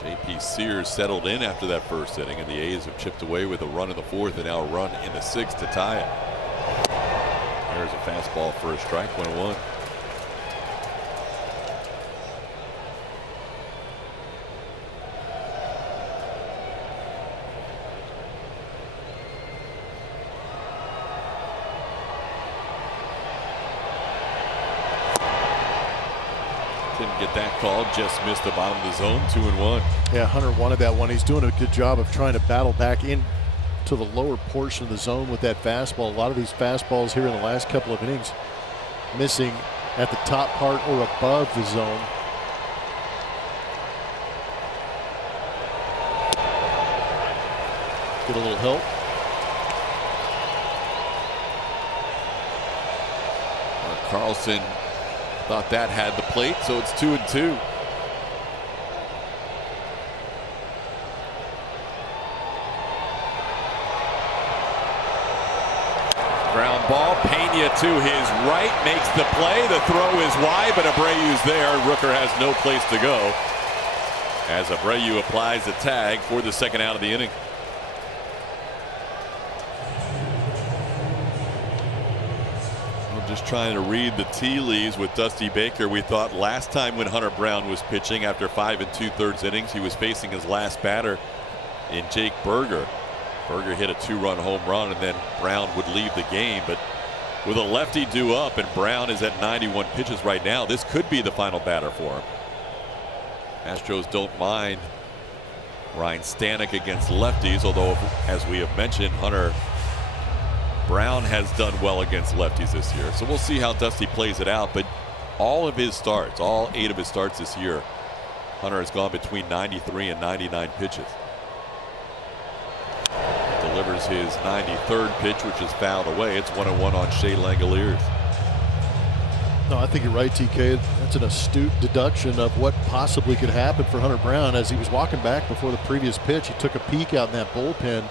J.P. Sears settled in after that first inning, and the A's have chipped away with a run in the 4th and now a run in the 6th to tie it. There's a fastball for a strike, 1-1. Didn't get that call, just missed the bottom of the zone, 2-1. Yeah, Hunter wanted that one. He's doing a good job of trying to battle back in to the lower portion of the zone with that fastball. A lot of these fastballs here in the last couple of innings missing at the top part or above the zone. Get a little help. Carlson thought that had the plate, so it's 2-2. Ground ball, Pena to his right, makes the play. The throw is wide, but Abreu's there. Rooker has no place to go as Abreu applies the tag for the second out of the inning. Just trying to read the tea leaves with Dusty Baker. We thought last time when Hunter Brown was pitching after 5 2/3 innings, he was facing his last batter in Jake Berger. Berger hit a 2-run home run and then Brown would leave the game. But with a lefty due up and Brown is at 91 pitches right now, this could be the final batter for him. Astros don't mind Ryan Stanek against lefties, although as we have mentioned, Hunter Brown has done well against lefties this year. So we'll see how Dusty plays it out. But all of his starts, all 8 of his starts this year, Hunter has gone between 93 and 99 pitches. Delivers his 93rd pitch, which is fouled away. It's 1-1 on Shea Langoliers. No, I think you're right, TK. That's an astute deduction of what possibly could happen for Hunter Brown. As he was walking back before the previous pitch, he took a peek out in that bullpen.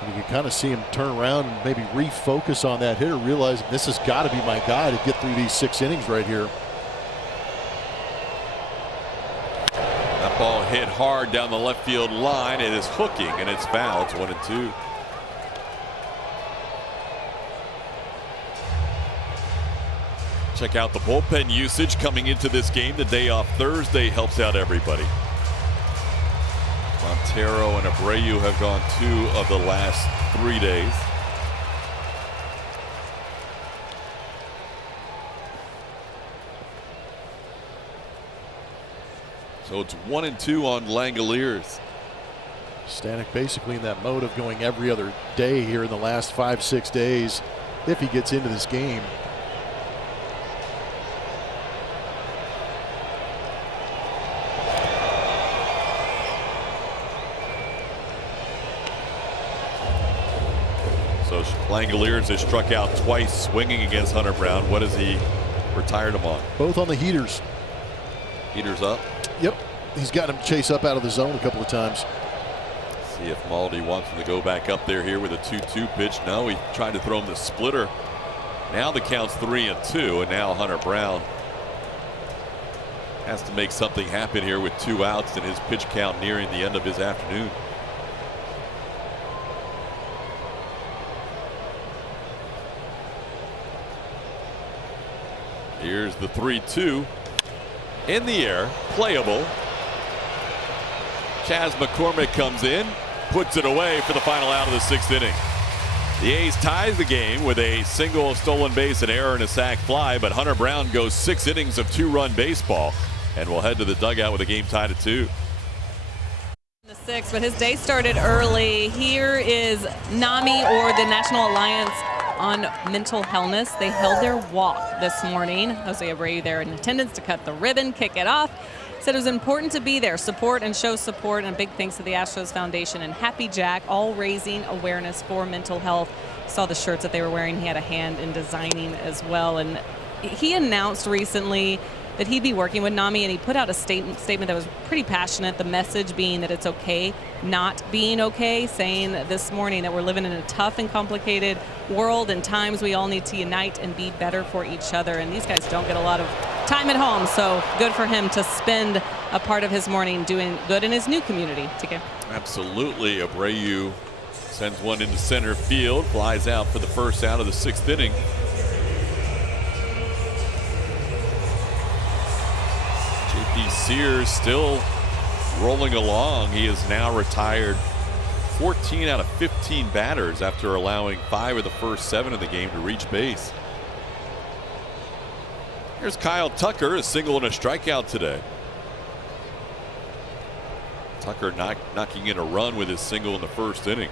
And you can kind of see him turn around and maybe refocus on that hitter, realizing this has got to be my guy to get through these 6 innings right here. That ball hit hard down the left field line. It is hooking and it's foul. It's 1-2. Check out the bullpen usage coming into this game. The day off Thursday helps out everybody. Montero and Abreu have gone 2 of the last 3 days. So it's 1-2 on Langoliers. Stanek basically in that mode of going every other day here in the last 5-6 days if he gets into this game. So Langoliers has struck out twice swinging against Hunter Brown. What has he retired him on? Both on the heaters. Heaters up? Yep. He's got him chase up out of the zone a couple of times. See if Maldi wants him to go back up there here with a 2-2 pitch. No, he tried to throw him the splitter. Now the count's 3-2, and now Hunter Brown has to make something happen here with 2 outs and his pitch count nearing the end of his afternoon. Here's the 3-2 in the air, playable. Chas McCormick comes in, puts it away for the final out of the 6th inning. The A's ties the game with a single, stolen base, an error, and a sac fly, but Hunter Brown goes 6 innings of 2-run baseball and will head to the dugout with a game tied at 2. The 6th, but his day started early. Here is NAMI, or the National Alliance on Mental Illness. They held their walk this morning. Jose Abreu there in attendance to cut the ribbon, kick it off. Said it was important to be there, support and show support, and a big thanks to the Astros Foundation and Happy Jack, all raising awareness for mental health. Saw the shirts that they were wearing. He had a hand in designing as well. And he announced recently that he'd be working with NAMI, and he put out a statement that was pretty passionate, the message being that it's okay not being okay, saying this morning that we're living in a tough and complicated world and times we all need to unite and be better for each other. And these guys don't get a lot of time at home, so good for him to spend a part of his morning doing good in his new community. TK. Absolutely. Abreu sends one into center field, flies out for the first out of the 6th inning. JP Sears still rolling along. He is now retired 14 out of 15 batters after allowing 5 of the first 7 of the game to reach base. Here's Kyle Tucker, a single and a strikeout today. Tucker knocking in a run with his single in the 1st inning.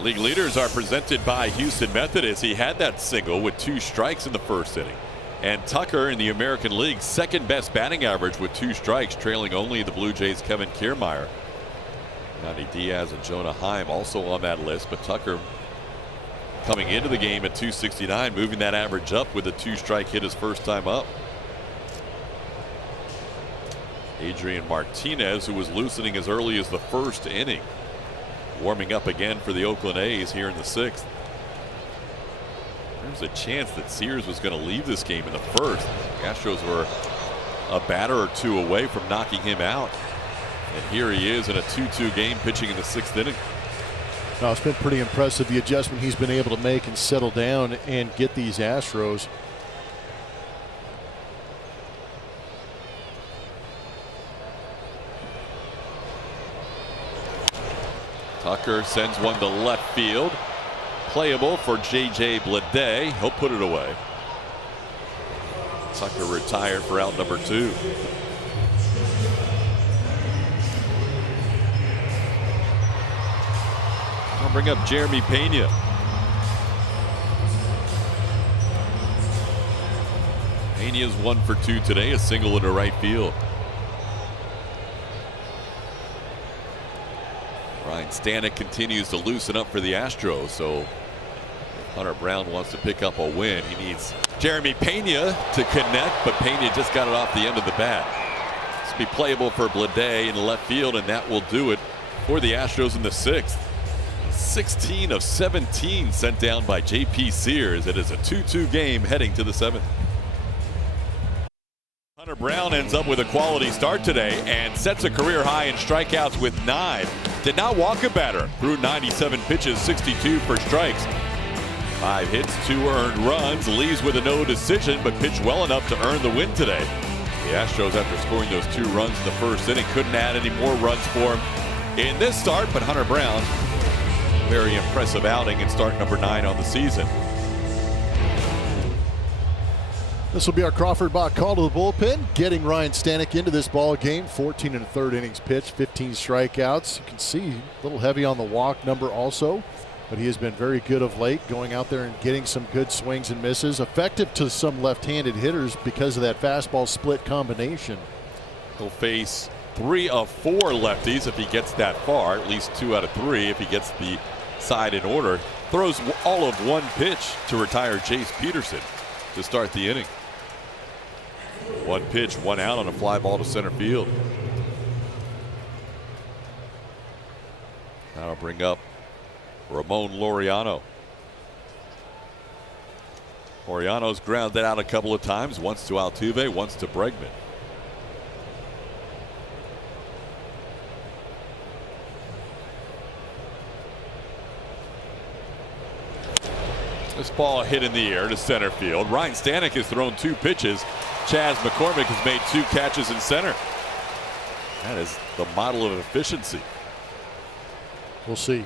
League leaders are presented by Houston Methodist. He had that single with 2 strikes in the 1st inning. And Tucker in the American League, 2nd best batting average with 2 strikes, trailing only the Blue Jays' Kevin Kiermaier. Yandy Diaz and Jonah Heim also on that list, but Tucker coming into the game at .269, moving that average up with a 2-strike hit his first time up. Adrian Martinez, who was loosening as early as the 1st inning, warming up again for the Oakland A's here in the 6th. There's a chance that Sears was going to leave this game in the 1st. The Astros were a batter or 2 away from knocking him out. And here he is in a 2-2 game, pitching in the 6th inning. No, it's been pretty impressive, the adjustment he's been able to make and settle down and get these Astros. Tucker sends one to left field. Playable for J.J. Bleday. He'll put it away. Tucker retired for out number 2. I'll bring up Jeremy Pena. Pena's 1 for 2 today, a single into right field. Ryan Stanek continues to loosen up for the Astros, so if Hunter Brown wants to pick up a win, he needs Jeremy Pena to connect, but Pena just got it off the end of the bat. This will be playable for Bleday in left field, and that will do it for the Astros in the 6th. 16 of 17 sent down by JP Sears. It is a 2-2 game heading to the 7th. Hunter Brown ends up with a quality start today and sets a career high in strikeouts with 9. Did not walk a batter. Threw 97 pitches, 62 for strikes. 5 hits, 2 earned runs. Leaves with a no decision, but pitched well enough to earn the win today. The Astros, after scoring those 2 runs in the 1st inning, couldn't add any more runs for him in this start, but Hunter Brown, very impressive outing and start number 9 on the season. This will be our Crawford Bach call to the bullpen, getting Ryan Stanek into this ball game. 14 1/3 innings pitched, 15 strikeouts. You can see a little heavy on the walk number also, but he has been very good of late, going out there and getting some good swings and misses. Effective to some left-handed hitters because of that fastball split combination. He'll face 3 of 4 lefties if he gets that far, at least 2 out of 3 if he gets the side in order. Throws all of 1 pitch to retire Jace Peterson to start the inning. 1 pitch, 1 out on a fly ball to center field. That'll bring up Ramon Laureano. Laureano's grounded out a couple of times, once to Altuve, once to Bregman. This ball hit in the air to center field. Ryan Stanek has thrown 2 pitches. Chaz McCormick has made 2 catches in center. That is the model of efficiency. We'll see.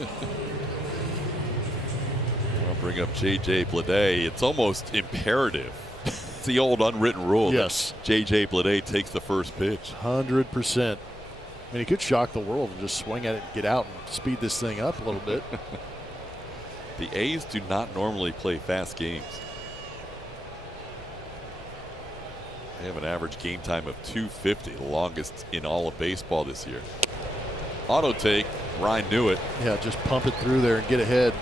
I'll bring up J.J. Bleday. It's almost imperative. It's the old unwritten rule. Yes. J.J. Bleday takes the first pitch. 100%. I mean, he could shock the world and just swing at it and get out and speed this thing up a little bit. The A's do not normally play fast games. They have an average game time of 2:50, the longest in all of baseball this year. Auto take, Ryan knew it. Yeah, just pump it through there and get ahead.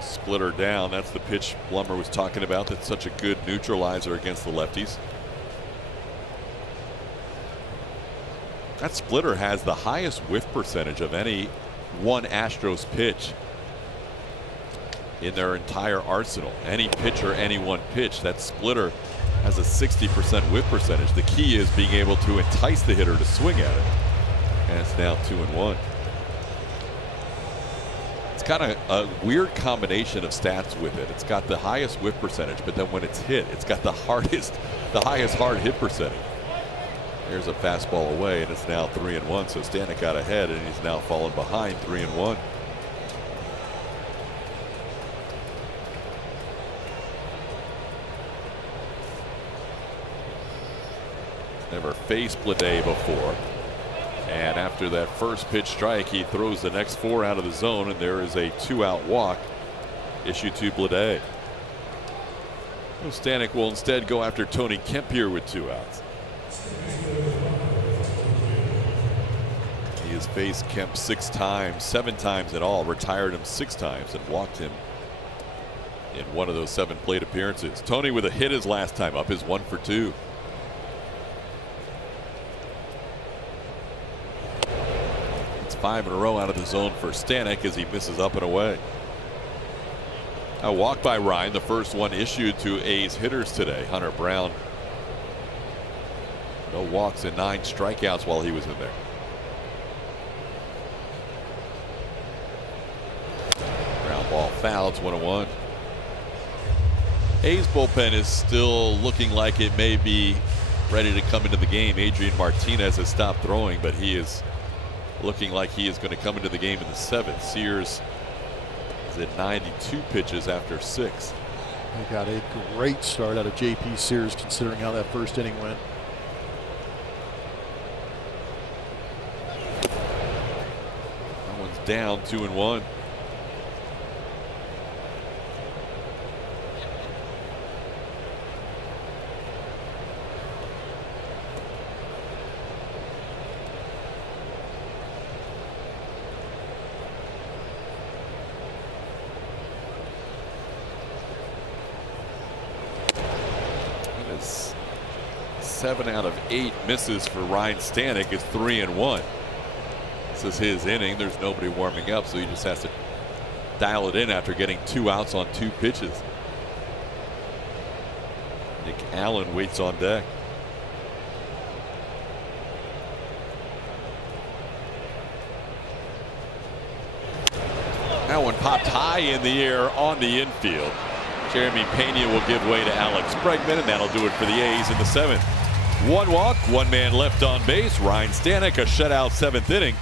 Splitter down. That's the pitch Blummer was talking about. That's such a good neutralizer against the lefties. That splitter has the highest whiff percentage of any one Astros pitch in their entire arsenal. Any pitcher, any one pitch, that splitter has a 60% whiff percentage. The key is being able to entice the hitter to swing at it. And it's now 2-1. Got a weird combination of stats with it. It's got the highest whiff percentage, but then when it's hit, it's got the highest hard hit percentage. There's a fastball away, and it's now 3-1. So Stanek got ahead, and he's now fallen behind 3-1. Never faced Bleday before. And after that first pitch strike, he throws the next 4 out of the zone, and there is a 2-out walk issued to Bleday. Stanek will instead go after Tony Kemp here with 2 outs. He has faced Kemp 6 times, 7 times in all, retired him 6 times, and walked him in one of those 7 plate appearances. Tony with a hit his last time up, is 1 for 2. It's 5 in a row out of the zone for Stanek as he misses up and away. A walk by Ryan, the first one issued to A's hitters today. Hunter Brown. No walks and 9 strikeouts while he was in there. Ground ball foul. It's 1-1. A's bullpen is still looking like it may be ready to come into the game. Adrian Martinez has stopped throwing, but he is looking like he is going to come into the game in the 7th. Sears is at 92 pitches after 6. They got a great start out of J.P. Sears considering how that first inning went. That one's down 2-1. It is 7 out of 8 misses for Ryan Stanek. Is 3-1. This is his inning. There's nobody warming up, so he just has to dial it in after getting 2 outs on 2 pitches. Nick Allen waits on deck. That one popped high in the air on the infield. Jeremy Pena will give way to Alex Bregman, and that'll do it for the A's in the 7th. One walk, one man left on base. Ryan Stanek, a shutout 7th inning.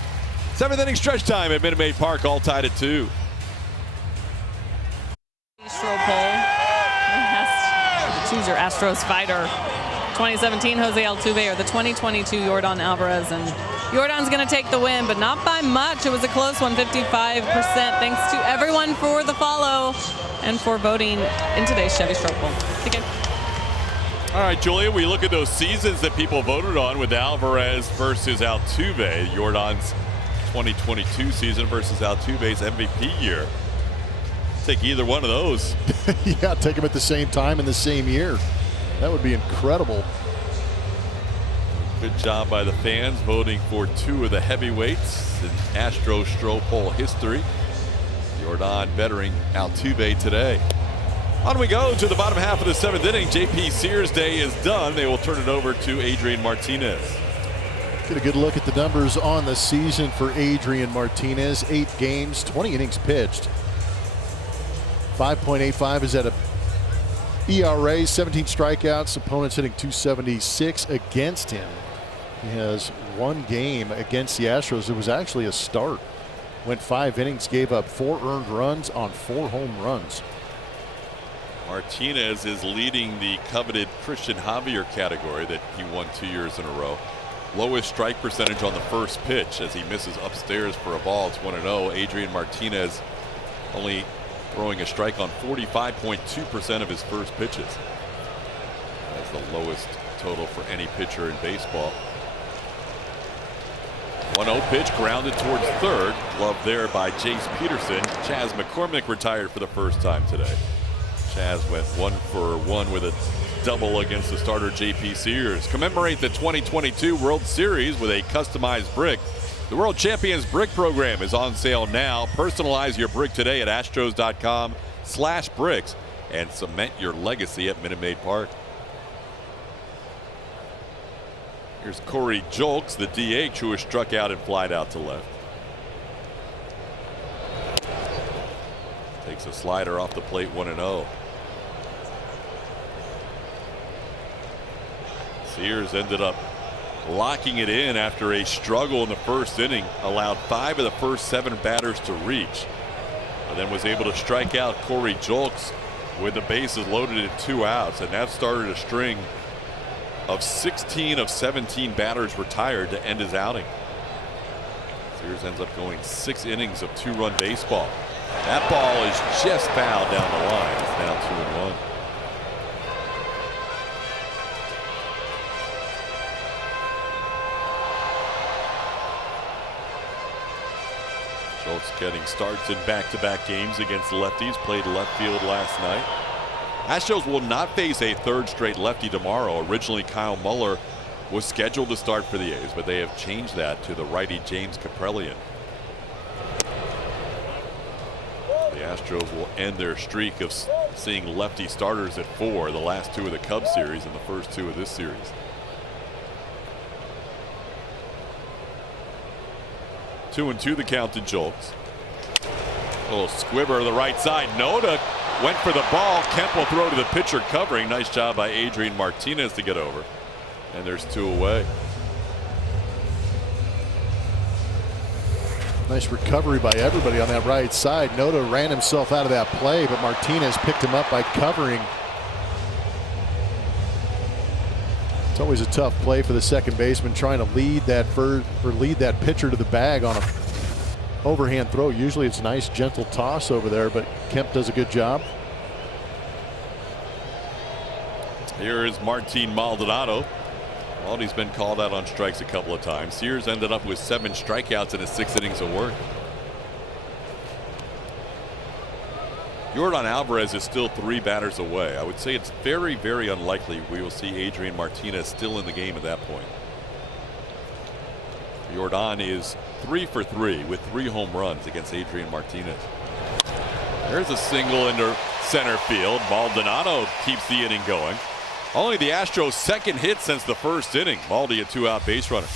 7th inning stretch time at Minute Maid Park, all tied at 2. Choose your Astros fighter. 2017 Jose Altuve or the 2022 Yordan Alvarez, and Yordan's going to take the win, but not by much. It was a close one, 55%. Thanks to everyone for the follow and for voting in today's Chevy Stroke Poll. Okay. All right, Julia, we look at those seasons that people voted on with Alvarez versus Altuve. Yordan's 2022 season versus Altuve's MVP year. Take either one of those. Yeah, take them at the same time in the same year. That would be incredible. Good job by the fans voting for 2 of the heavyweights in Astros Stroke Poll history. Yordan bettering Altuve today. On we go to the bottom half of the 7th inning. J.P. Sears' day is done. They will turn it over to Adrian Martinez. Get a good look at the numbers on the season for Adrian Martinez. 8 games, 20 innings pitched. 5.85 is at a ERA, 17 strikeouts, opponents hitting .276 against him. He has 1 game against the Astros. It was actually a start. Went 5 innings, gave up 4 earned runs on 4 home runs. Martinez is leading the coveted Christian Javier category that he won 2 years in a row. Lowest strike percentage on the first pitch as he misses upstairs for a ball. It's 1-0. Adrian Martinez only throwing a strike on 45.2% of his first pitches. That's the lowest total for any pitcher in baseball. 1-0 pitch grounded towards third. Glove there by Jace Peterson. Chas McCormick retired for the first time today. Chas went 1 for 1 with a double against the starter J.P. Sears. Commemorate the 2022 World Series with a customized brick. The World Champions Brick Program is on sale now. Personalize your brick today at astros.com/bricks and cement your legacy at Minute Maid Park. Here's Corey Julks, the DH, who was struck out and flied out to left. Takes a slider off the plate, 1-0. Sears ended up locking it in after a struggle in the first inning. Allowed 5 of the first 7 batters to reach, and then was able to strike out Corey Julks with the bases loaded and 2 outs, and that started a string of 16 of 17 batters retired to end his outing. Sears ends up going 6 innings of 2-run baseball. That ball is just fouled down the line. It's now 2-1. Schultz getting starts in back-to-back games against lefties. Played left field last night. Astros will not face a 3rd straight lefty tomorrow. Originally, Kyle Muller was scheduled to start for the A's, but they have changed that to the righty James Kaprielian. The Astros will end their streak of seeing lefty starters at 4, the last 2 of the Cubs series and the first 2 of this series. 2-2 the count to Julks. A little squibber to the right side. Noda went for the ball. Kemp will throw to the pitcher covering. Nice job by Adrian Martinez to get over. And there's 2 away. Nice recovery by everybody on that right side. Noda ran himself out of that play, but Martinez picked him up by covering. It's always a tough play for the second baseman trying to lead that pitcher to the bag on a overhand throw. Usually it's a nice gentle toss over there, but Kemp does a good job. Here is Martin Maldonado. Maldi's been called out on strikes a couple of times. Sears ended up with 7 strikeouts in his 6 innings of work. Yordan Alvarez is still 3 batters away. I would say it's very, very unlikely we will see Adrian Martinez still in the game at that point. Yordan is 3 for 3 with 3 home runs against Adrian Martinez. There's a single into center field. Maldonado keeps the inning going. Only the Astros' 2nd hit since the 1st inning. Maldi a 2-out base runner.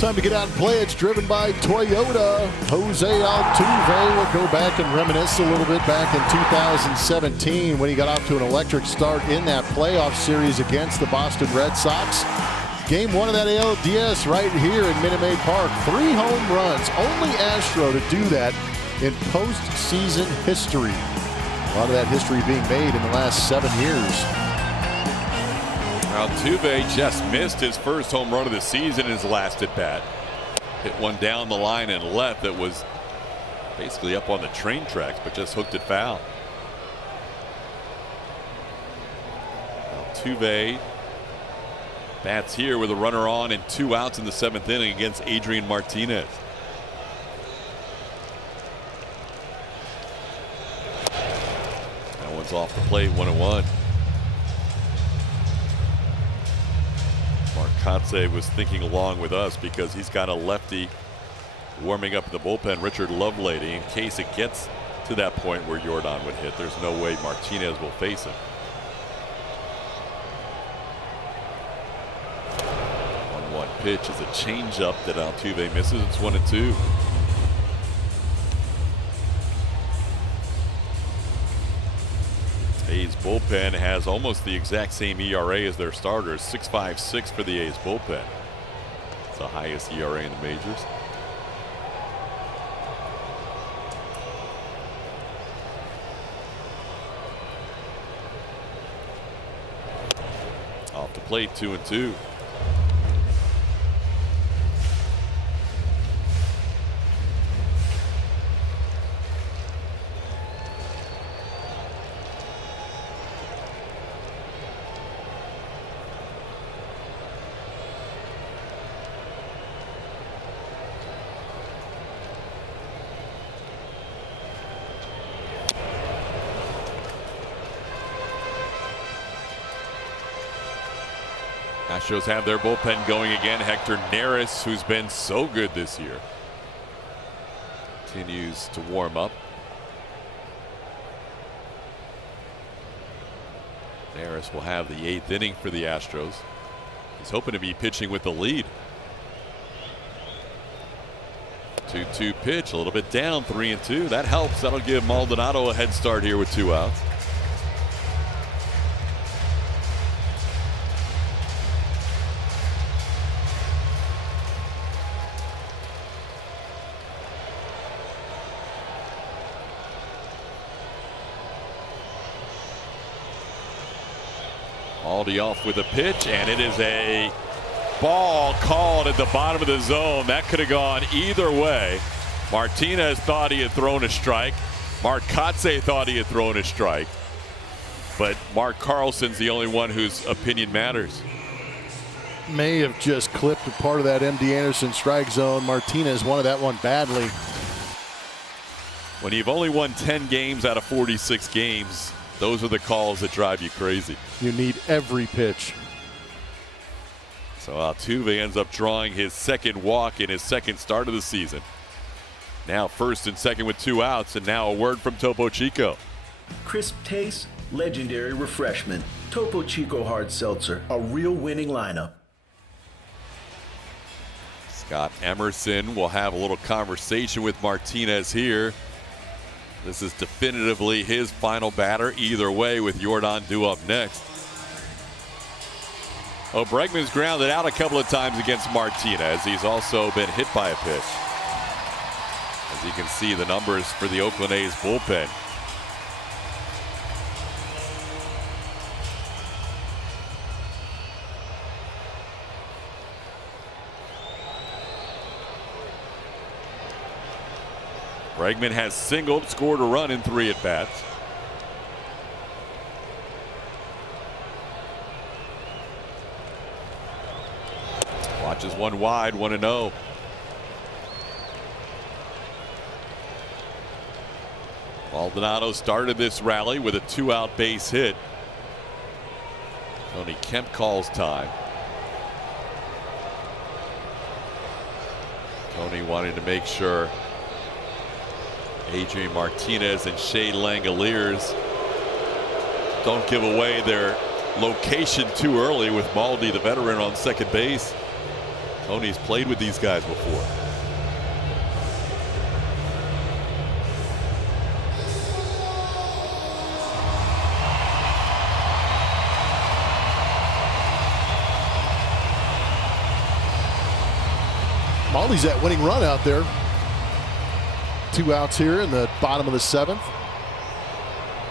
Time to get out and play. It's driven by Toyota. Jose Altuve will go back and reminisce a little bit back in 2017 when he got off to an electric start in that playoff series against the Boston Red Sox. Game 1 of that ALDS right here in Minute Maid Park. 3 home runs. Only Astro to do that in postseason history. A lot of that history being made in the last 7 years. Altuve just missed his first home run of the season in his last at bat. Hit one down the line and left that was basically up on the train tracks, but just hooked it foul. Altuve bats here with a runner on and 2 outs in the 7th inning against Adrian Martinez. That one's off the plate, 1-1. Marcotte was thinking along with us because he's got a lefty warming up in the bullpen, Richard Lovelady. In case it gets to that point where Jordan would hit, there's no way Martinez will face him. 1-1 pitch is a changeup that Altuve misses. It's 1-2. A's bullpen has almost the exact same ERA as their starters, 6.56 for the A's bullpen. It's the highest ERA in the majors. Off the plate, 2-2. Astros have their bullpen going again. Hector Neris, who's been so good this year, continues to warm up. Neris will have the 8th inning for the Astros. He's hoping to be pitching with the lead. 2-2 pitch, a little bit down, 3-2. That helps. That'll give Maldonado a head start here with 2 outs. Aldi off with a pitch, and it is a ball called at the bottom of the zone. That could have gone either way. Martinez thought he had thrown a strike. Marcotte thought he had thrown a strike. But Mark Carlson's the only one whose opinion matters. May have just clipped a part of that MD Anderson strike zone. Martinez wanted that one badly. When you've only won 10 games out of 46 games, those are the calls that drive you crazy. You need every pitch. So Altuve ends up drawing his 2nd walk in his 2nd start of the season. Now 1st and 2nd with 2 outs, and now a word from Topo Chico. Crisp taste, legendary refreshment. Topo Chico Hard Seltzer, a real winning lineup. Scott Emerson will have a little conversation with Martinez here. This is definitively his final batter either way, with Jordan due up next. Oh, Bregman's grounded out a couple of times against Martinez. He's also been hit by a pitch. As you can see, the numbers for the Oakland A's bullpen. Bregman has singled, scored a run in 3 at-bats. Watches one wide, 1-0. Maldonado started this rally with a 2-out base hit. Tony Kemp calls time. Tony wanted to make sure Adrian Martinez and Shea Langoliers don't give away their location too early with Maldi, the veteran, on second base. Tony's played with these guys before. Molly's that winning run out there. 2 outs here in the bottom of the 7th.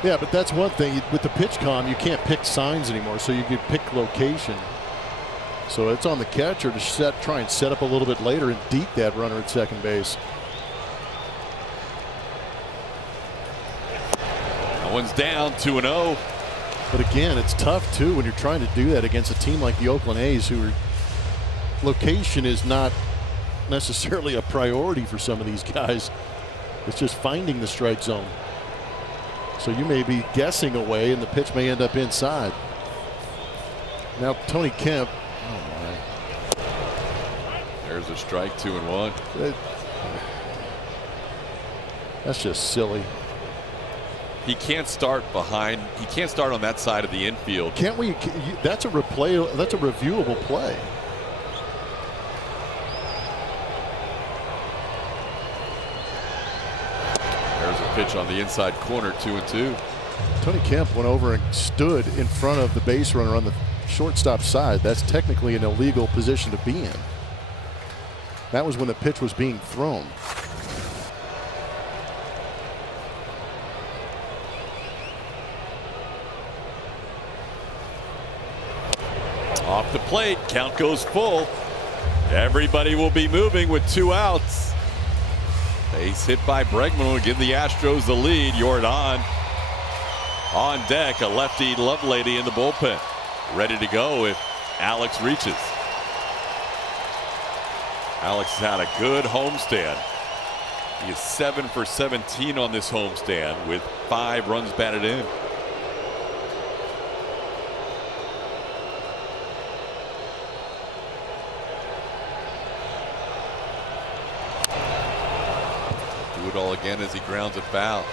Yeah, but that's one thing. With the pitch com, you can't pick signs anymore, so you can pick location. So it's on the catcher to try and set up a little bit later and deke that runner at second base. That one's down, 2-0. But again, it's tough too when you're trying to do that against a team like the Oakland A's, who location is not necessarily a priority for some of these guys. It's just finding the strike zone. So you may be guessing away and the pitch may end up inside. Now Tony Kemp. Oh my. There's a strike, 2-1. That's just silly. He can't start behind. He can't start on that side of the infield. Can't we? That's a replay. That's a reviewable play. There's a pitch on the inside corner, 2-2. Tony Kemp went over and stood in front of the base runner on the shortstop side. That's technically an illegal position to be in. That was when the pitch was being thrown. Off the plate, count goes full. Everybody will be moving with 2 outs. Base hit by Bregman will give the Astros the lead. Jordan on deck, a lefty Lovelady in the bullpen, ready to go if Alex reaches. Alex has had a good homestand. He is 7 for 17 on this homestand with 5 runs batted in. Do it all again as he grounds it foul.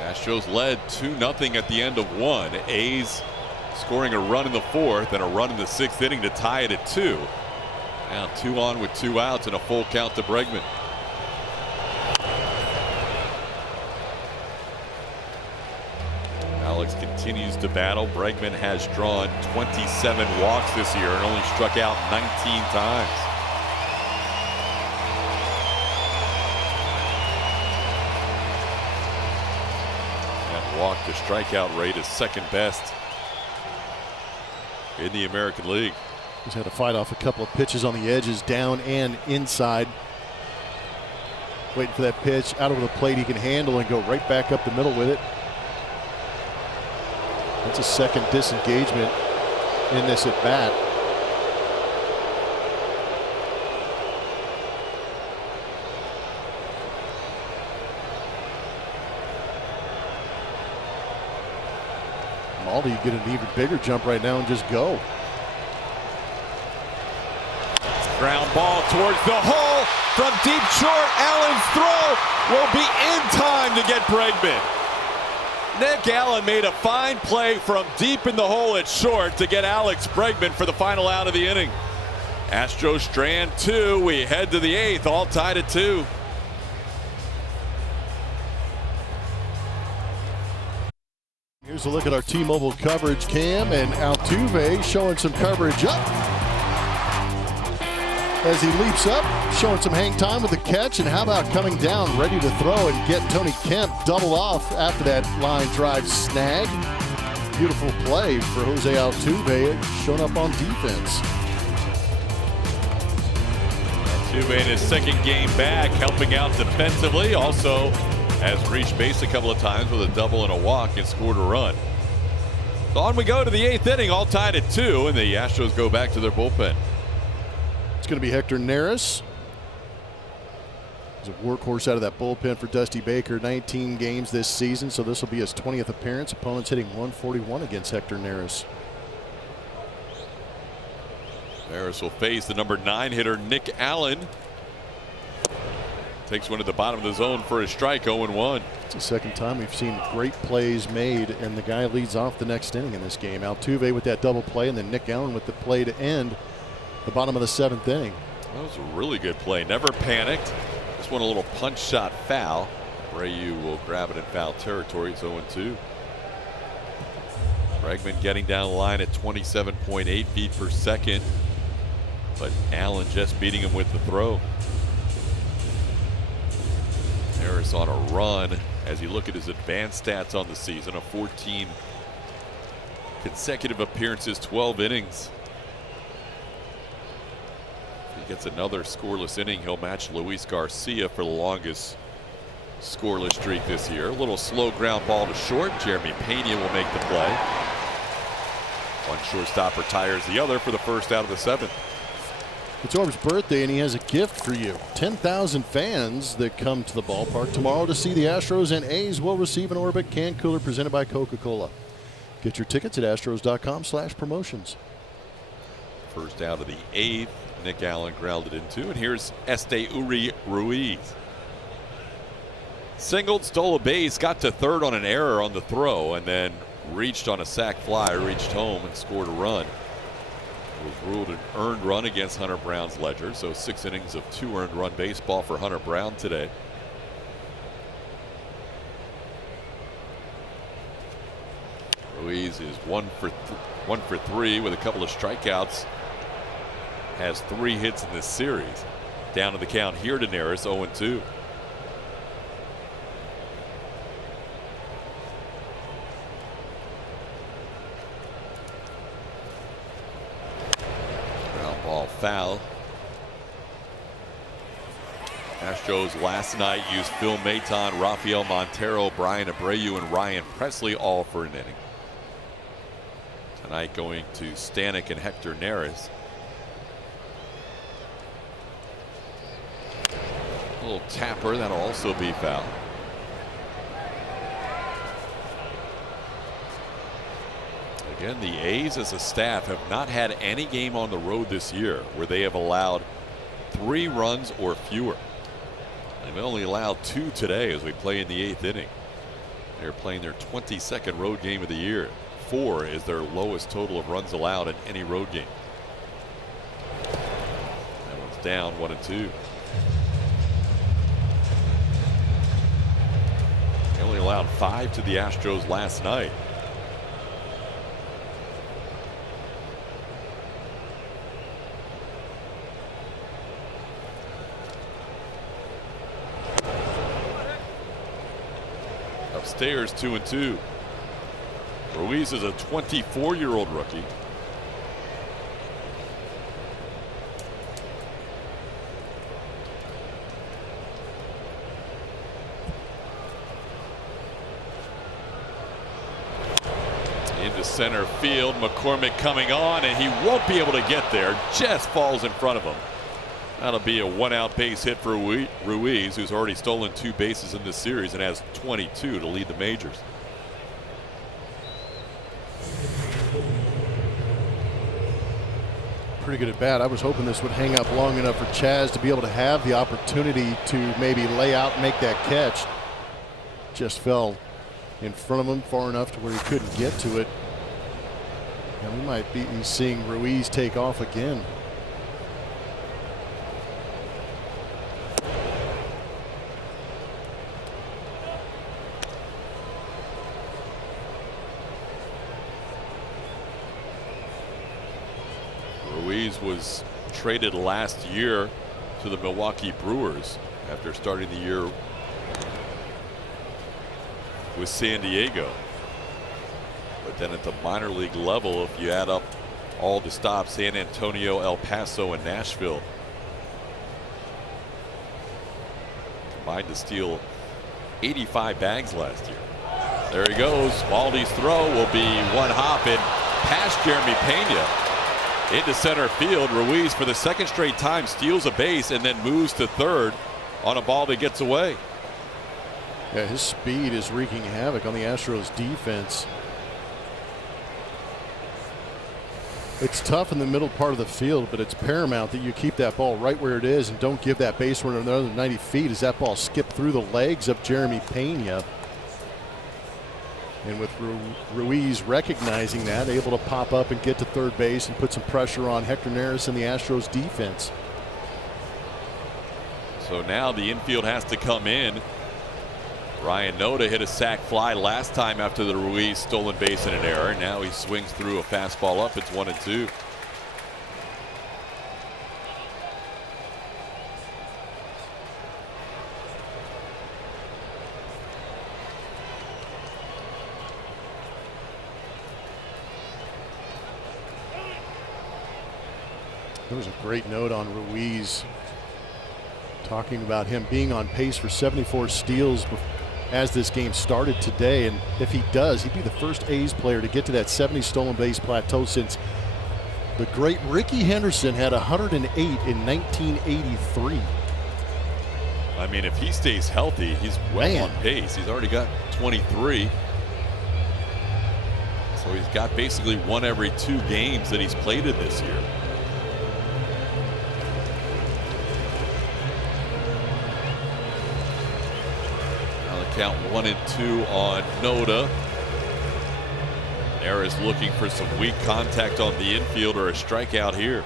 Astros led 2-0 at the end of 1. A's scoring a run in the 4th and a run in the 6th inning to tie it at 2. Now 2 on with 2 outs and a full count to Bregman. Alex continues to battle. Bregman has drawn 27 walks this year and only struck out 19 times. Walk to strikeout rate is second best in the American League. He's had to fight off a couple of pitches on the edges, down and inside. Waiting for that pitch out over the plate he can handle and go right back up the middle with it. That's a second disengagement in this at bat. Maldi get an even bigger jump right now and just go. Ground ball towards the hole from deep short. Allen's throw will be in time to get Bregman. Nick Allen made a fine play from deep in the hole at short to get Alex Bregman for the final out of the inning. Astros strand 2. We head to the 8th, all tied at 2. Here's a look at our T-Mobile coverage cam, and Altuve showing some coverage up as he leaps up, showing some hang time with the catch. And how about coming down ready to throw and get Tony Kemp doubled off after that line drive snag. Beautiful play for Jose Altuve, showing up on defense. Altuve in his second game back, helping out defensively. Also has reached base a couple of times with a double and a walk and scored a run. So on we go to the 8th inning, all tied at 2, and the Astros go back to their bullpen. It's going to be Hector Neris. He's a workhorse out of that bullpen for Dusty Baker. 19 games this season, so this will be his 20th appearance. Opponents hitting 141 against Hector Neris. Neris will face the number 9 hitter Nick Allen. Takes one to the bottom of the zone for a strike. 0-1. It's the second time we've seen great plays made, and the guy leads off the next inning in this game. Altuve with that double play, and then Nick Allen with the play to end the bottom of the 7th inning. That was a really good play. Never panicked. Just went a little punch shot foul. Abreu will grab it in foul territory. It's 0-2. Bregman getting down the line at 27.8 feet per second, but Allen just beating him with the throw. Harris on a run as you look at his advanced stats on the season. 14 consecutive appearances, 12 innings. If he gets another scoreless inning, he'll match Luis Garcia for the longest scoreless streak this year. A little slow ground ball to short. Jeremy Pena will make the play. One shortstop retires the other for the first out of the 7th. It's Orb's birthday, and he has a gift for you. 10,000 fans that come to the ballpark tomorrow to see the Astros and A's will receive an Orbit can cooler presented by Coca-Cola. Get your tickets at astros.com/promotions. First out of the 8th. Nick Allen grounded into, and here's Uri Ruiz. Singled, stole a base, got to third on an error on the throw, and then reached on a sac fly, reached home and scored a run. Was ruled an earned run against Hunter Brown's ledger, so 6 innings of 2 earned run baseball for Hunter Brown today. Ruiz is 1 for 3 with a couple of strikeouts. Has 3 hits in this series. Down to the count here to Neris, 0-2. Foul. Astros last night used Phil Maton, Rafael Montero, Brian Abreu, and Ryan Presley all for an inning. Tonight going to Stanek and Hector Neris. A little tapper, that'll also be foul. Again, the A's as a staff have not had any game on the road this year where they have allowed 3 runs or fewer. They've only allowed 2 today as we play in the 8th inning. They're playing their 22nd road game of the year. 4 is their lowest total of runs allowed in any road game. That one's down 1-2. They only allowed 5 to the Astros last night. Upstairs 2-2. Ruiz is a 24-year-old rookie. Into center field. McCormick coming on, and he won't be able to get there. Just falls in front of him. That'll be a 1-out base hit for Ruiz, who's already stolen 2 bases in this series and has 22 to lead the majors. Pretty good at bat. I was hoping this would hang up long enough for Chaz to be able to have the opportunity to maybe lay out and make that catch. Just fell in front of him far enough to where he couldn't get to it. And we might be seeing Ruiz take off again. Ruiz was traded last year to the Milwaukee Brewers after starting the year with San Diego. But then at the minor league level, if you add up all the stops, San Antonio, El Paso, and Nashville combined to steal 85 bags last year. There he goes. Baldy's throw will be one hop and past Jeremy Pena into center field. Ruiz, for the 2nd straight time, steals a base and then moves to third on a ball that gets away. Yeah, his speed is wreaking havoc on the Astros defense. It's tough in the middle part of the field, but it's paramount that you keep that ball right where it is and don't give that base runner another 90 feet as that ball skipped through the legs of Jeremy Pena. And with Ruiz recognizing that, able to pop up and get to third base and put some pressure on Hector Neris and the Astros defense. So now the infield has to come in. Ryan Noda hit a sac fly last time after the Ruiz stolen base and an error. Now he swings through a fastball up. It's 1-2. There was a great note on Ruiz talking about him being on pace for 74 steals as this game started today, and if he does, he'd be the first A's player to get to that 70 stolen base plateau since the great Ricky Henderson had 108 in 1983. I mean, if he stays healthy, he's well on pace. He's already got 23. So he's got basically one every 2 games that he's played in this year. Count 1-2 on Noda. Neris looking for some weak contact on the infield or a strikeout here.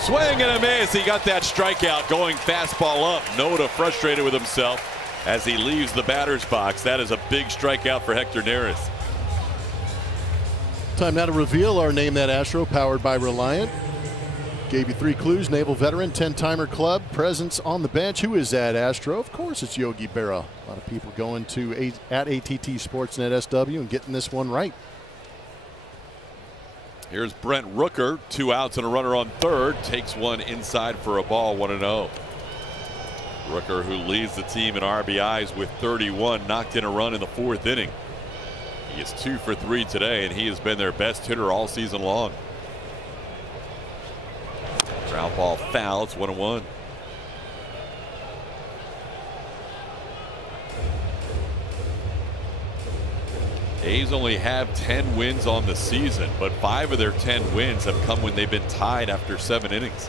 Swing and a miss. He got that strikeout going fastball up. Noda frustrated with himself as he leaves the batter's box. That is a big strikeout for Hector Neris. Time now to reveal our Name That Astro, powered by Reliant. Gave you 3 clues. Naval veteran, 10-timer club, presence on the bench. Who is that Astro? Of course it's Yogi Berra. A lot of people going to at ATT Sportsnet SW and getting this one right. Here's Brent Rooker, 2 outs and a runner on third. Takes one inside for a ball, 1-0. Rooker, who leads the team in RBIs with 31, knocked in a run in the 4th inning. He is 2 for 3 today, and he has been their best hitter all season long. Ground ball foul. It's 1-1. A's only have 10 wins on the season, but 5 of their 10 wins have come when they've been tied after 7 innings.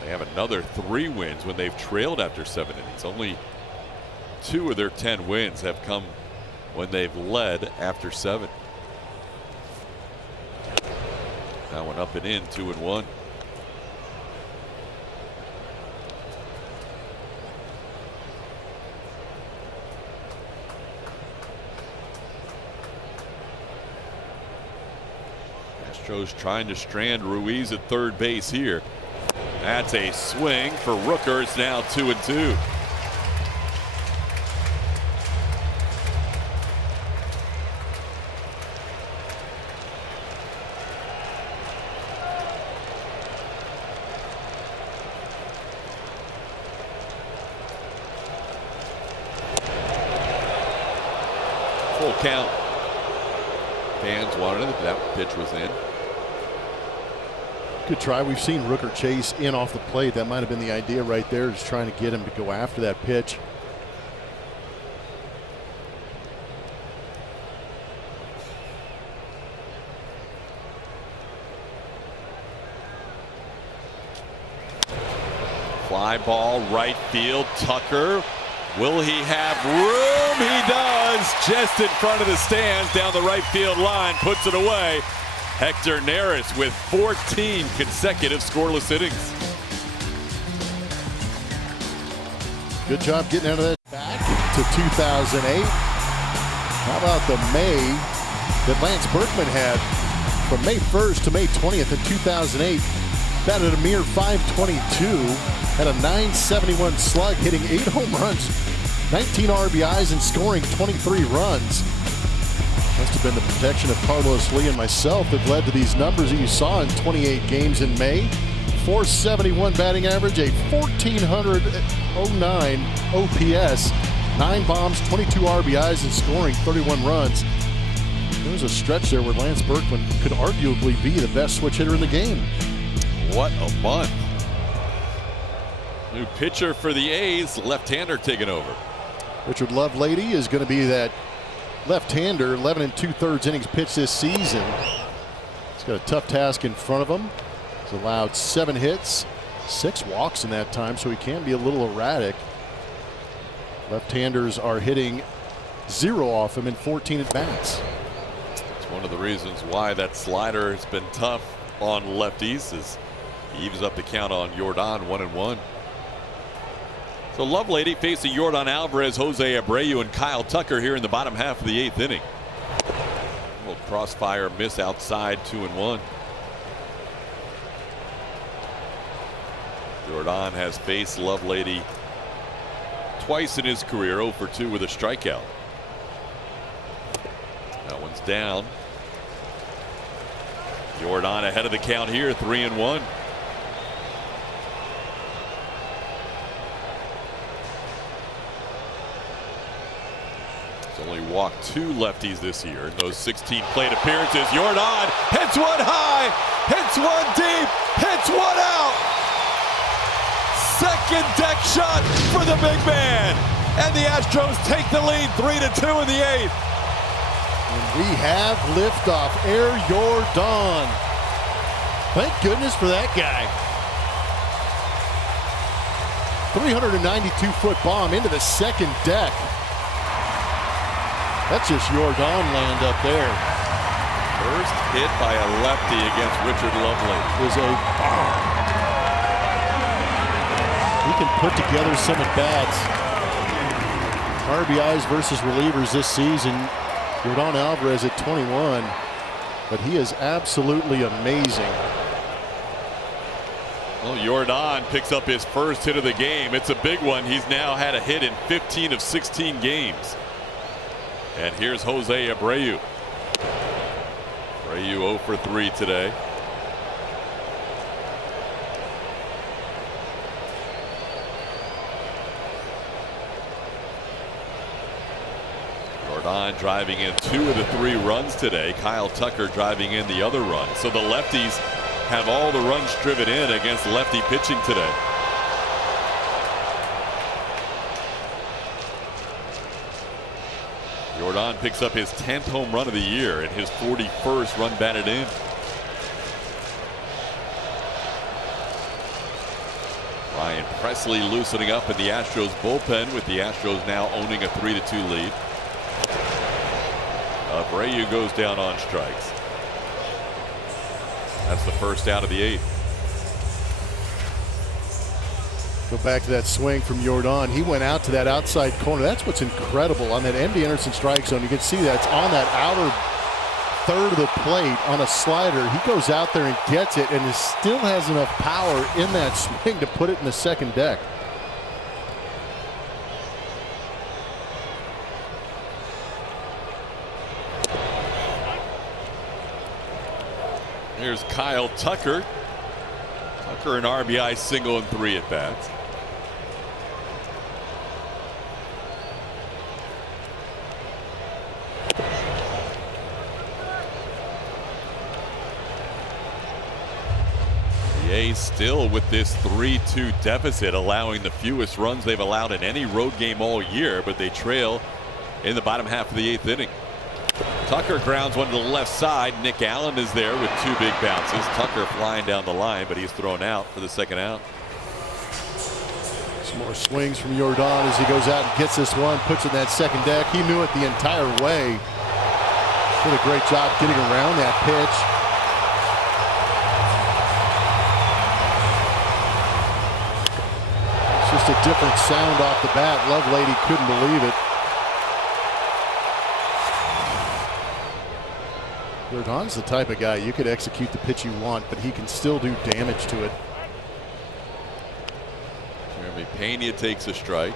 They have another 3 wins when they've trailed after 7 innings. Only 2 of their 10 wins have come when they've led after 7. That one up and in, 2-1. Astros trying to strand Ruiz at third base here. That's a swing for Rooker. It's now 2-2. Full count. Fans wanted it. That pitch was in. Good try. We've seen Rooker chase in off the plate. That might have been the idea right there, just trying to get him to go after that pitch. Fly ball, right field. Tucker. Will he have room? He does. Just in front of the stands down the right field line. Puts it away. Hector Neris with 14 consecutive scoreless innings. Good job getting out of that. Back to 2008. How about the May that Lance Berkman had from May 1st to May 20th in 2008? Batted a mere .522. Had a .971 slug, hitting 8 home runs, 19 RBIs, and scoring 23 runs. Must have been the protection of Carlos Lee and myself that led to these numbers that you saw in 28 games in May. .471 batting average, a 1,409 OPS, 9 bombs, 22 RBIs, and scoring 31 runs. There was a stretch there where Lance Berkman could arguably be the best switch hitter in the game. What a month. New pitcher for the A's, left-hander taking over. Richard Lovelady is going to be that left-hander. 11 2/3 innings pitched this season. He's got a tough task in front of him. He's allowed 7 hits, 6 walks in that time, so he can be a little erratic. Left-handers are hitting 0 off him in 14 at-bats. It's one of the reasons why that slider has been tough on lefties, as he evens up the count on Yordan, 1-1. So Lovelady facing Yordan Alvarez, Jose Abreu, and Kyle Tucker here in the bottom half of the 8th inning. A little crossfire miss outside, 2-1. Yordan has faced Lovelady twice in his career, 0 for 2 with a strikeout. That one's down. Yordan ahead of the count here, 3-1. Only walked 2 lefties this year in those 16 plate appearances. Yordan hits one high, hits one deep, hits one out. Second deck shot for the big man, and the Astros take the lead 3-2 in the 8th. And we have liftoff. Air Yordan. Thank goodness for that guy. 392-foot bomb into the second deck. That's just Yordan land up there. First hit by a lefty against Richard Lovelady. Is a bomb. He can put together some at-bats. RBIs versus relievers this season. Yordan Alvarez at 21. But he is absolutely amazing. Well, Yordan picks up his first hit of the game. It's a big one. He's now had a hit in 15 of 16 games. And here's Jose Abreu. Abreu 0 for 3 today. Yordan driving in 2 of the 3 runs today. Kyle Tucker driving in the other run. So the lefties have all the runs driven in against lefty pitching today. Yordan picks up his 10th home run of the year and his 41st run batted in. Ryan Presley loosening up in the Astros bullpen, with the Astros now owning a 3-2 lead. Abreu goes down on strikes. That's the first out of the 8th. Go back to that swing from Yordan. He went out to that outside corner. That's what's incredible on that empty Anderson strike zone. You can see that's on that outer third of the plate on a slider. He goes out there and gets it, and he still has enough power in that swing to put it in the second deck. Here's Kyle Tucker. Tucker an RBI single and 3 at bats. The A's still with this 3-2 deficit, allowing the fewest runs they've allowed in any road game all year, but they trail in the bottom half of the 8th inning. Tucker grounds one to the left side. Nick Allen is there with 2 big bounces. Tucker flying down the line, but he's thrown out for the second out. Some more swings from Yordan as he goes out and gets this one, puts it in that second deck. He knew it the entire way. Did a great job getting around that pitch. It's just a different sound off the bat. Lovelady couldn't believe it. Yordan's the type of guy you could execute the pitch you want, but he can still do damage to it. Jeremy Pena takes a strike.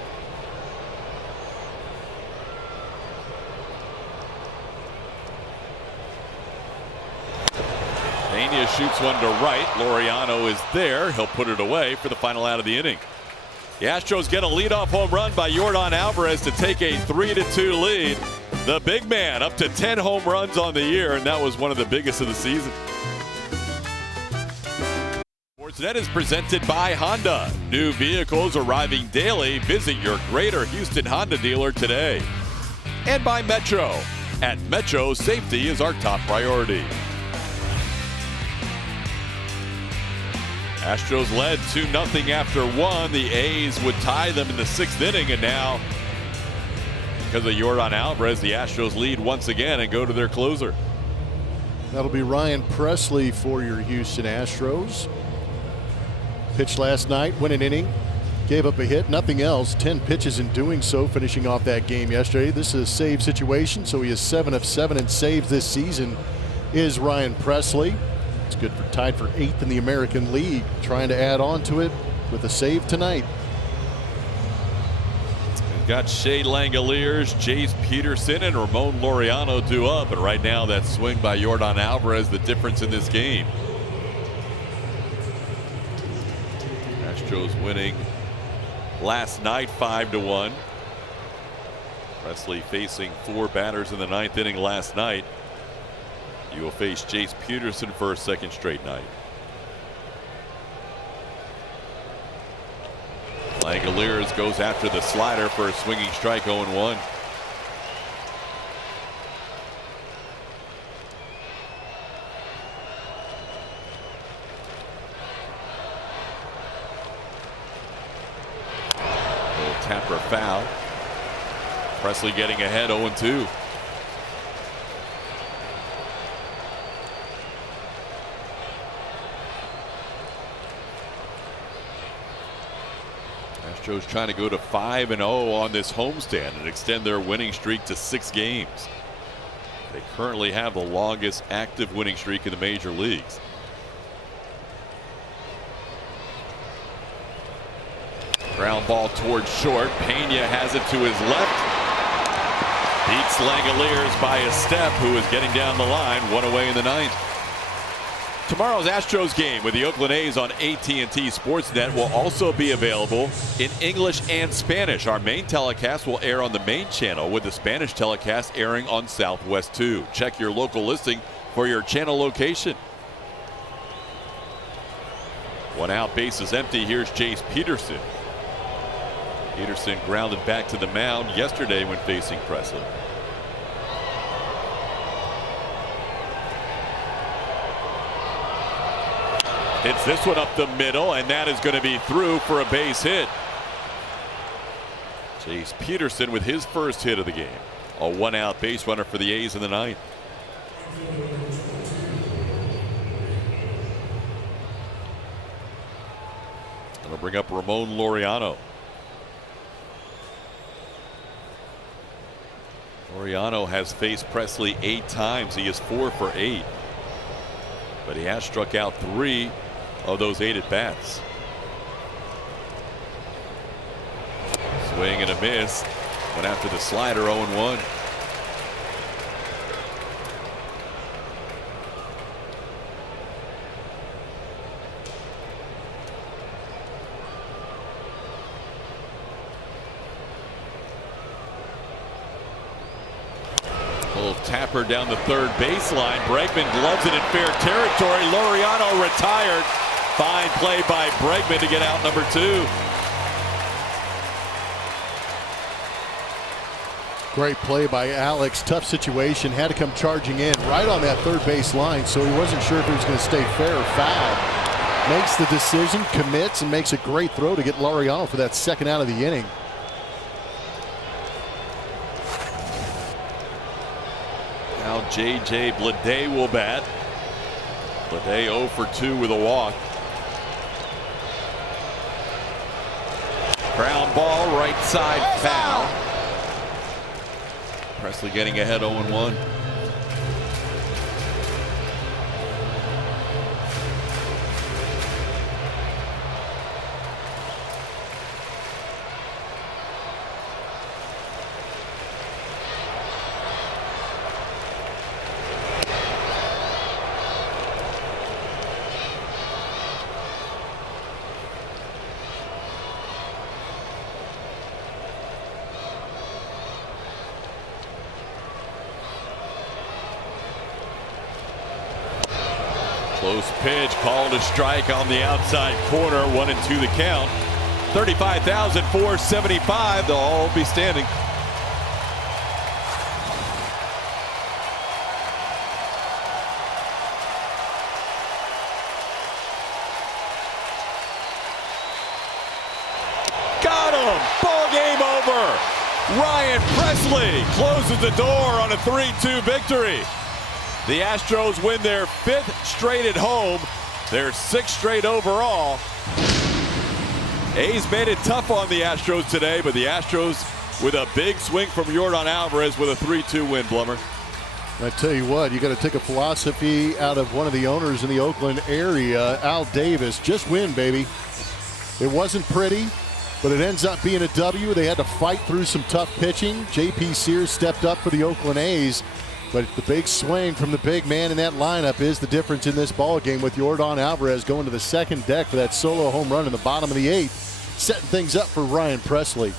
Pena shoots one to right. Laureano is there. He'll put it away for the final out of the inning. The Astros get a leadoff home run by Yordan Alvarez to take a 3-2 lead. The big man up to 10 home runs on the year, and that was one of the biggest of the season. Sportsnet is presented by Honda. New vehicles arriving daily. Visit your Greater Houston Honda dealer today. And by Metro. At Metro, safety is our top priority. Astros led 2-0 after 1. The A's would tie them in the 6th inning, and now, because of Yordan Alvarez, the Astros lead once again and go to their closer. That'll be Ryan Presley for your Houston Astros. Pitched last night, went an inning, gave up a hit, nothing else. 10 pitches in doing so, finishing off that game yesterday. This is a save situation, so he is 7 of 7 in saves this season. Is Ryan Presley. It's good for tied for 8th in the American League. Trying to add on to it with a save tonight. We've got Shea Langoliers, Jace Peterson, and Ramon Laureano due up. And right now, that swing by Yordan Alvarez, the difference in this game. Astros winning last night 5-1. Presley facing 4 batters in the 9th inning last night. You will face Jace Peterson for a 2nd straight night. Langoliers goes after the slider for a swinging strike, 0-1. Little tapper foul. Presley getting ahead, 0-2. Astros trying to go to 5-0 on this homestand and extend their winning streak to 6 games. They currently have the longest active winning streak in the major leagues. Ground ball towards short. Pena has it to his left. Beats Langoliers by a step, who is getting down the line, 1 away in the 9th. Tomorrow's Astros game with the Oakland A's on AT&T Sportsnet will also be available in English and Spanish. Our main telecast will air on the main channel, with the Spanish telecast airing on Southwest 2. Check your local listing for your channel location. 1 out, base is empty. Here's Jace Peterson. Peterson grounded back to the mound yesterday when facing Presley. Hits this one up the middle, and that is going to be through for a base hit. Jace Peterson with his first hit of the game. A 1 out base runner for the A's in the 9th. Going to bring up Ramon Laureano. Laureano has faced Presley 8 times. He is 4 for 8. But he has struck out 3 of those 8 at bats. Swing and a miss. Went after the slider, 0-1. Little tapper down the 3rd baseline. Bregman gloves it in fair territory. Laureano retired. Fine play by Bregman to get out number 2. Great play by Alex. Tough situation. Had to come charging in right on that 3rd base line, so he wasn't sure if he was going to stay fair or foul. Makes the decision, commits, and makes a great throw to get Laureano for that 2nd out of the inning. Now J.J. Bleday will bat. Bleday 0 for 2 with a walk. Ground ball, right side foul. Presley getting ahead 0-1. Close pitch, called a strike on the outside corner, 1-2 the count. 35,475, they'll all be standing. Got him! Ball game over! Ryan Presley closes the door on a 3-2 victory. The Astros win their 5th straight at home, their 6th straight overall. A's made it tough on the Astros today, but the Astros with a big swing from Yordan Alvarez with a 3-2 win, Blummer. I tell you what, you got to take a philosophy out of one of the owners in the Oakland area, Al Davis. Just win, baby. It wasn't pretty, but it ends up being a W. They had to fight through some tough pitching. J.P. Sears stepped up for the Oakland A's, but the big swing from the big man in that lineup is the difference in this ball game, with Yordan Alvarez going to the second deck for that solo home run in the bottom of the 8th, setting things up for Ryan Presley.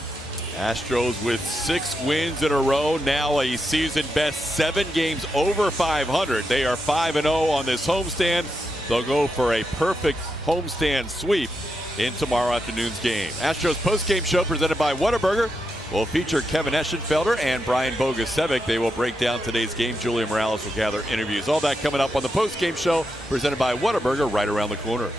Astros with 6 wins in a row, now a season best 7 games over 500. They are 5-0 on this homestand. They'll go for a perfect homestand sweep in tomorrow afternoon's game. Astros postgame show presented by Whataburger will feature Kevin Eschenfelder and Brian Bogusevic. They will break down today's game. Julia Morales will gather interviews. All that coming up on the postgame show presented by Whataburger right around the corner.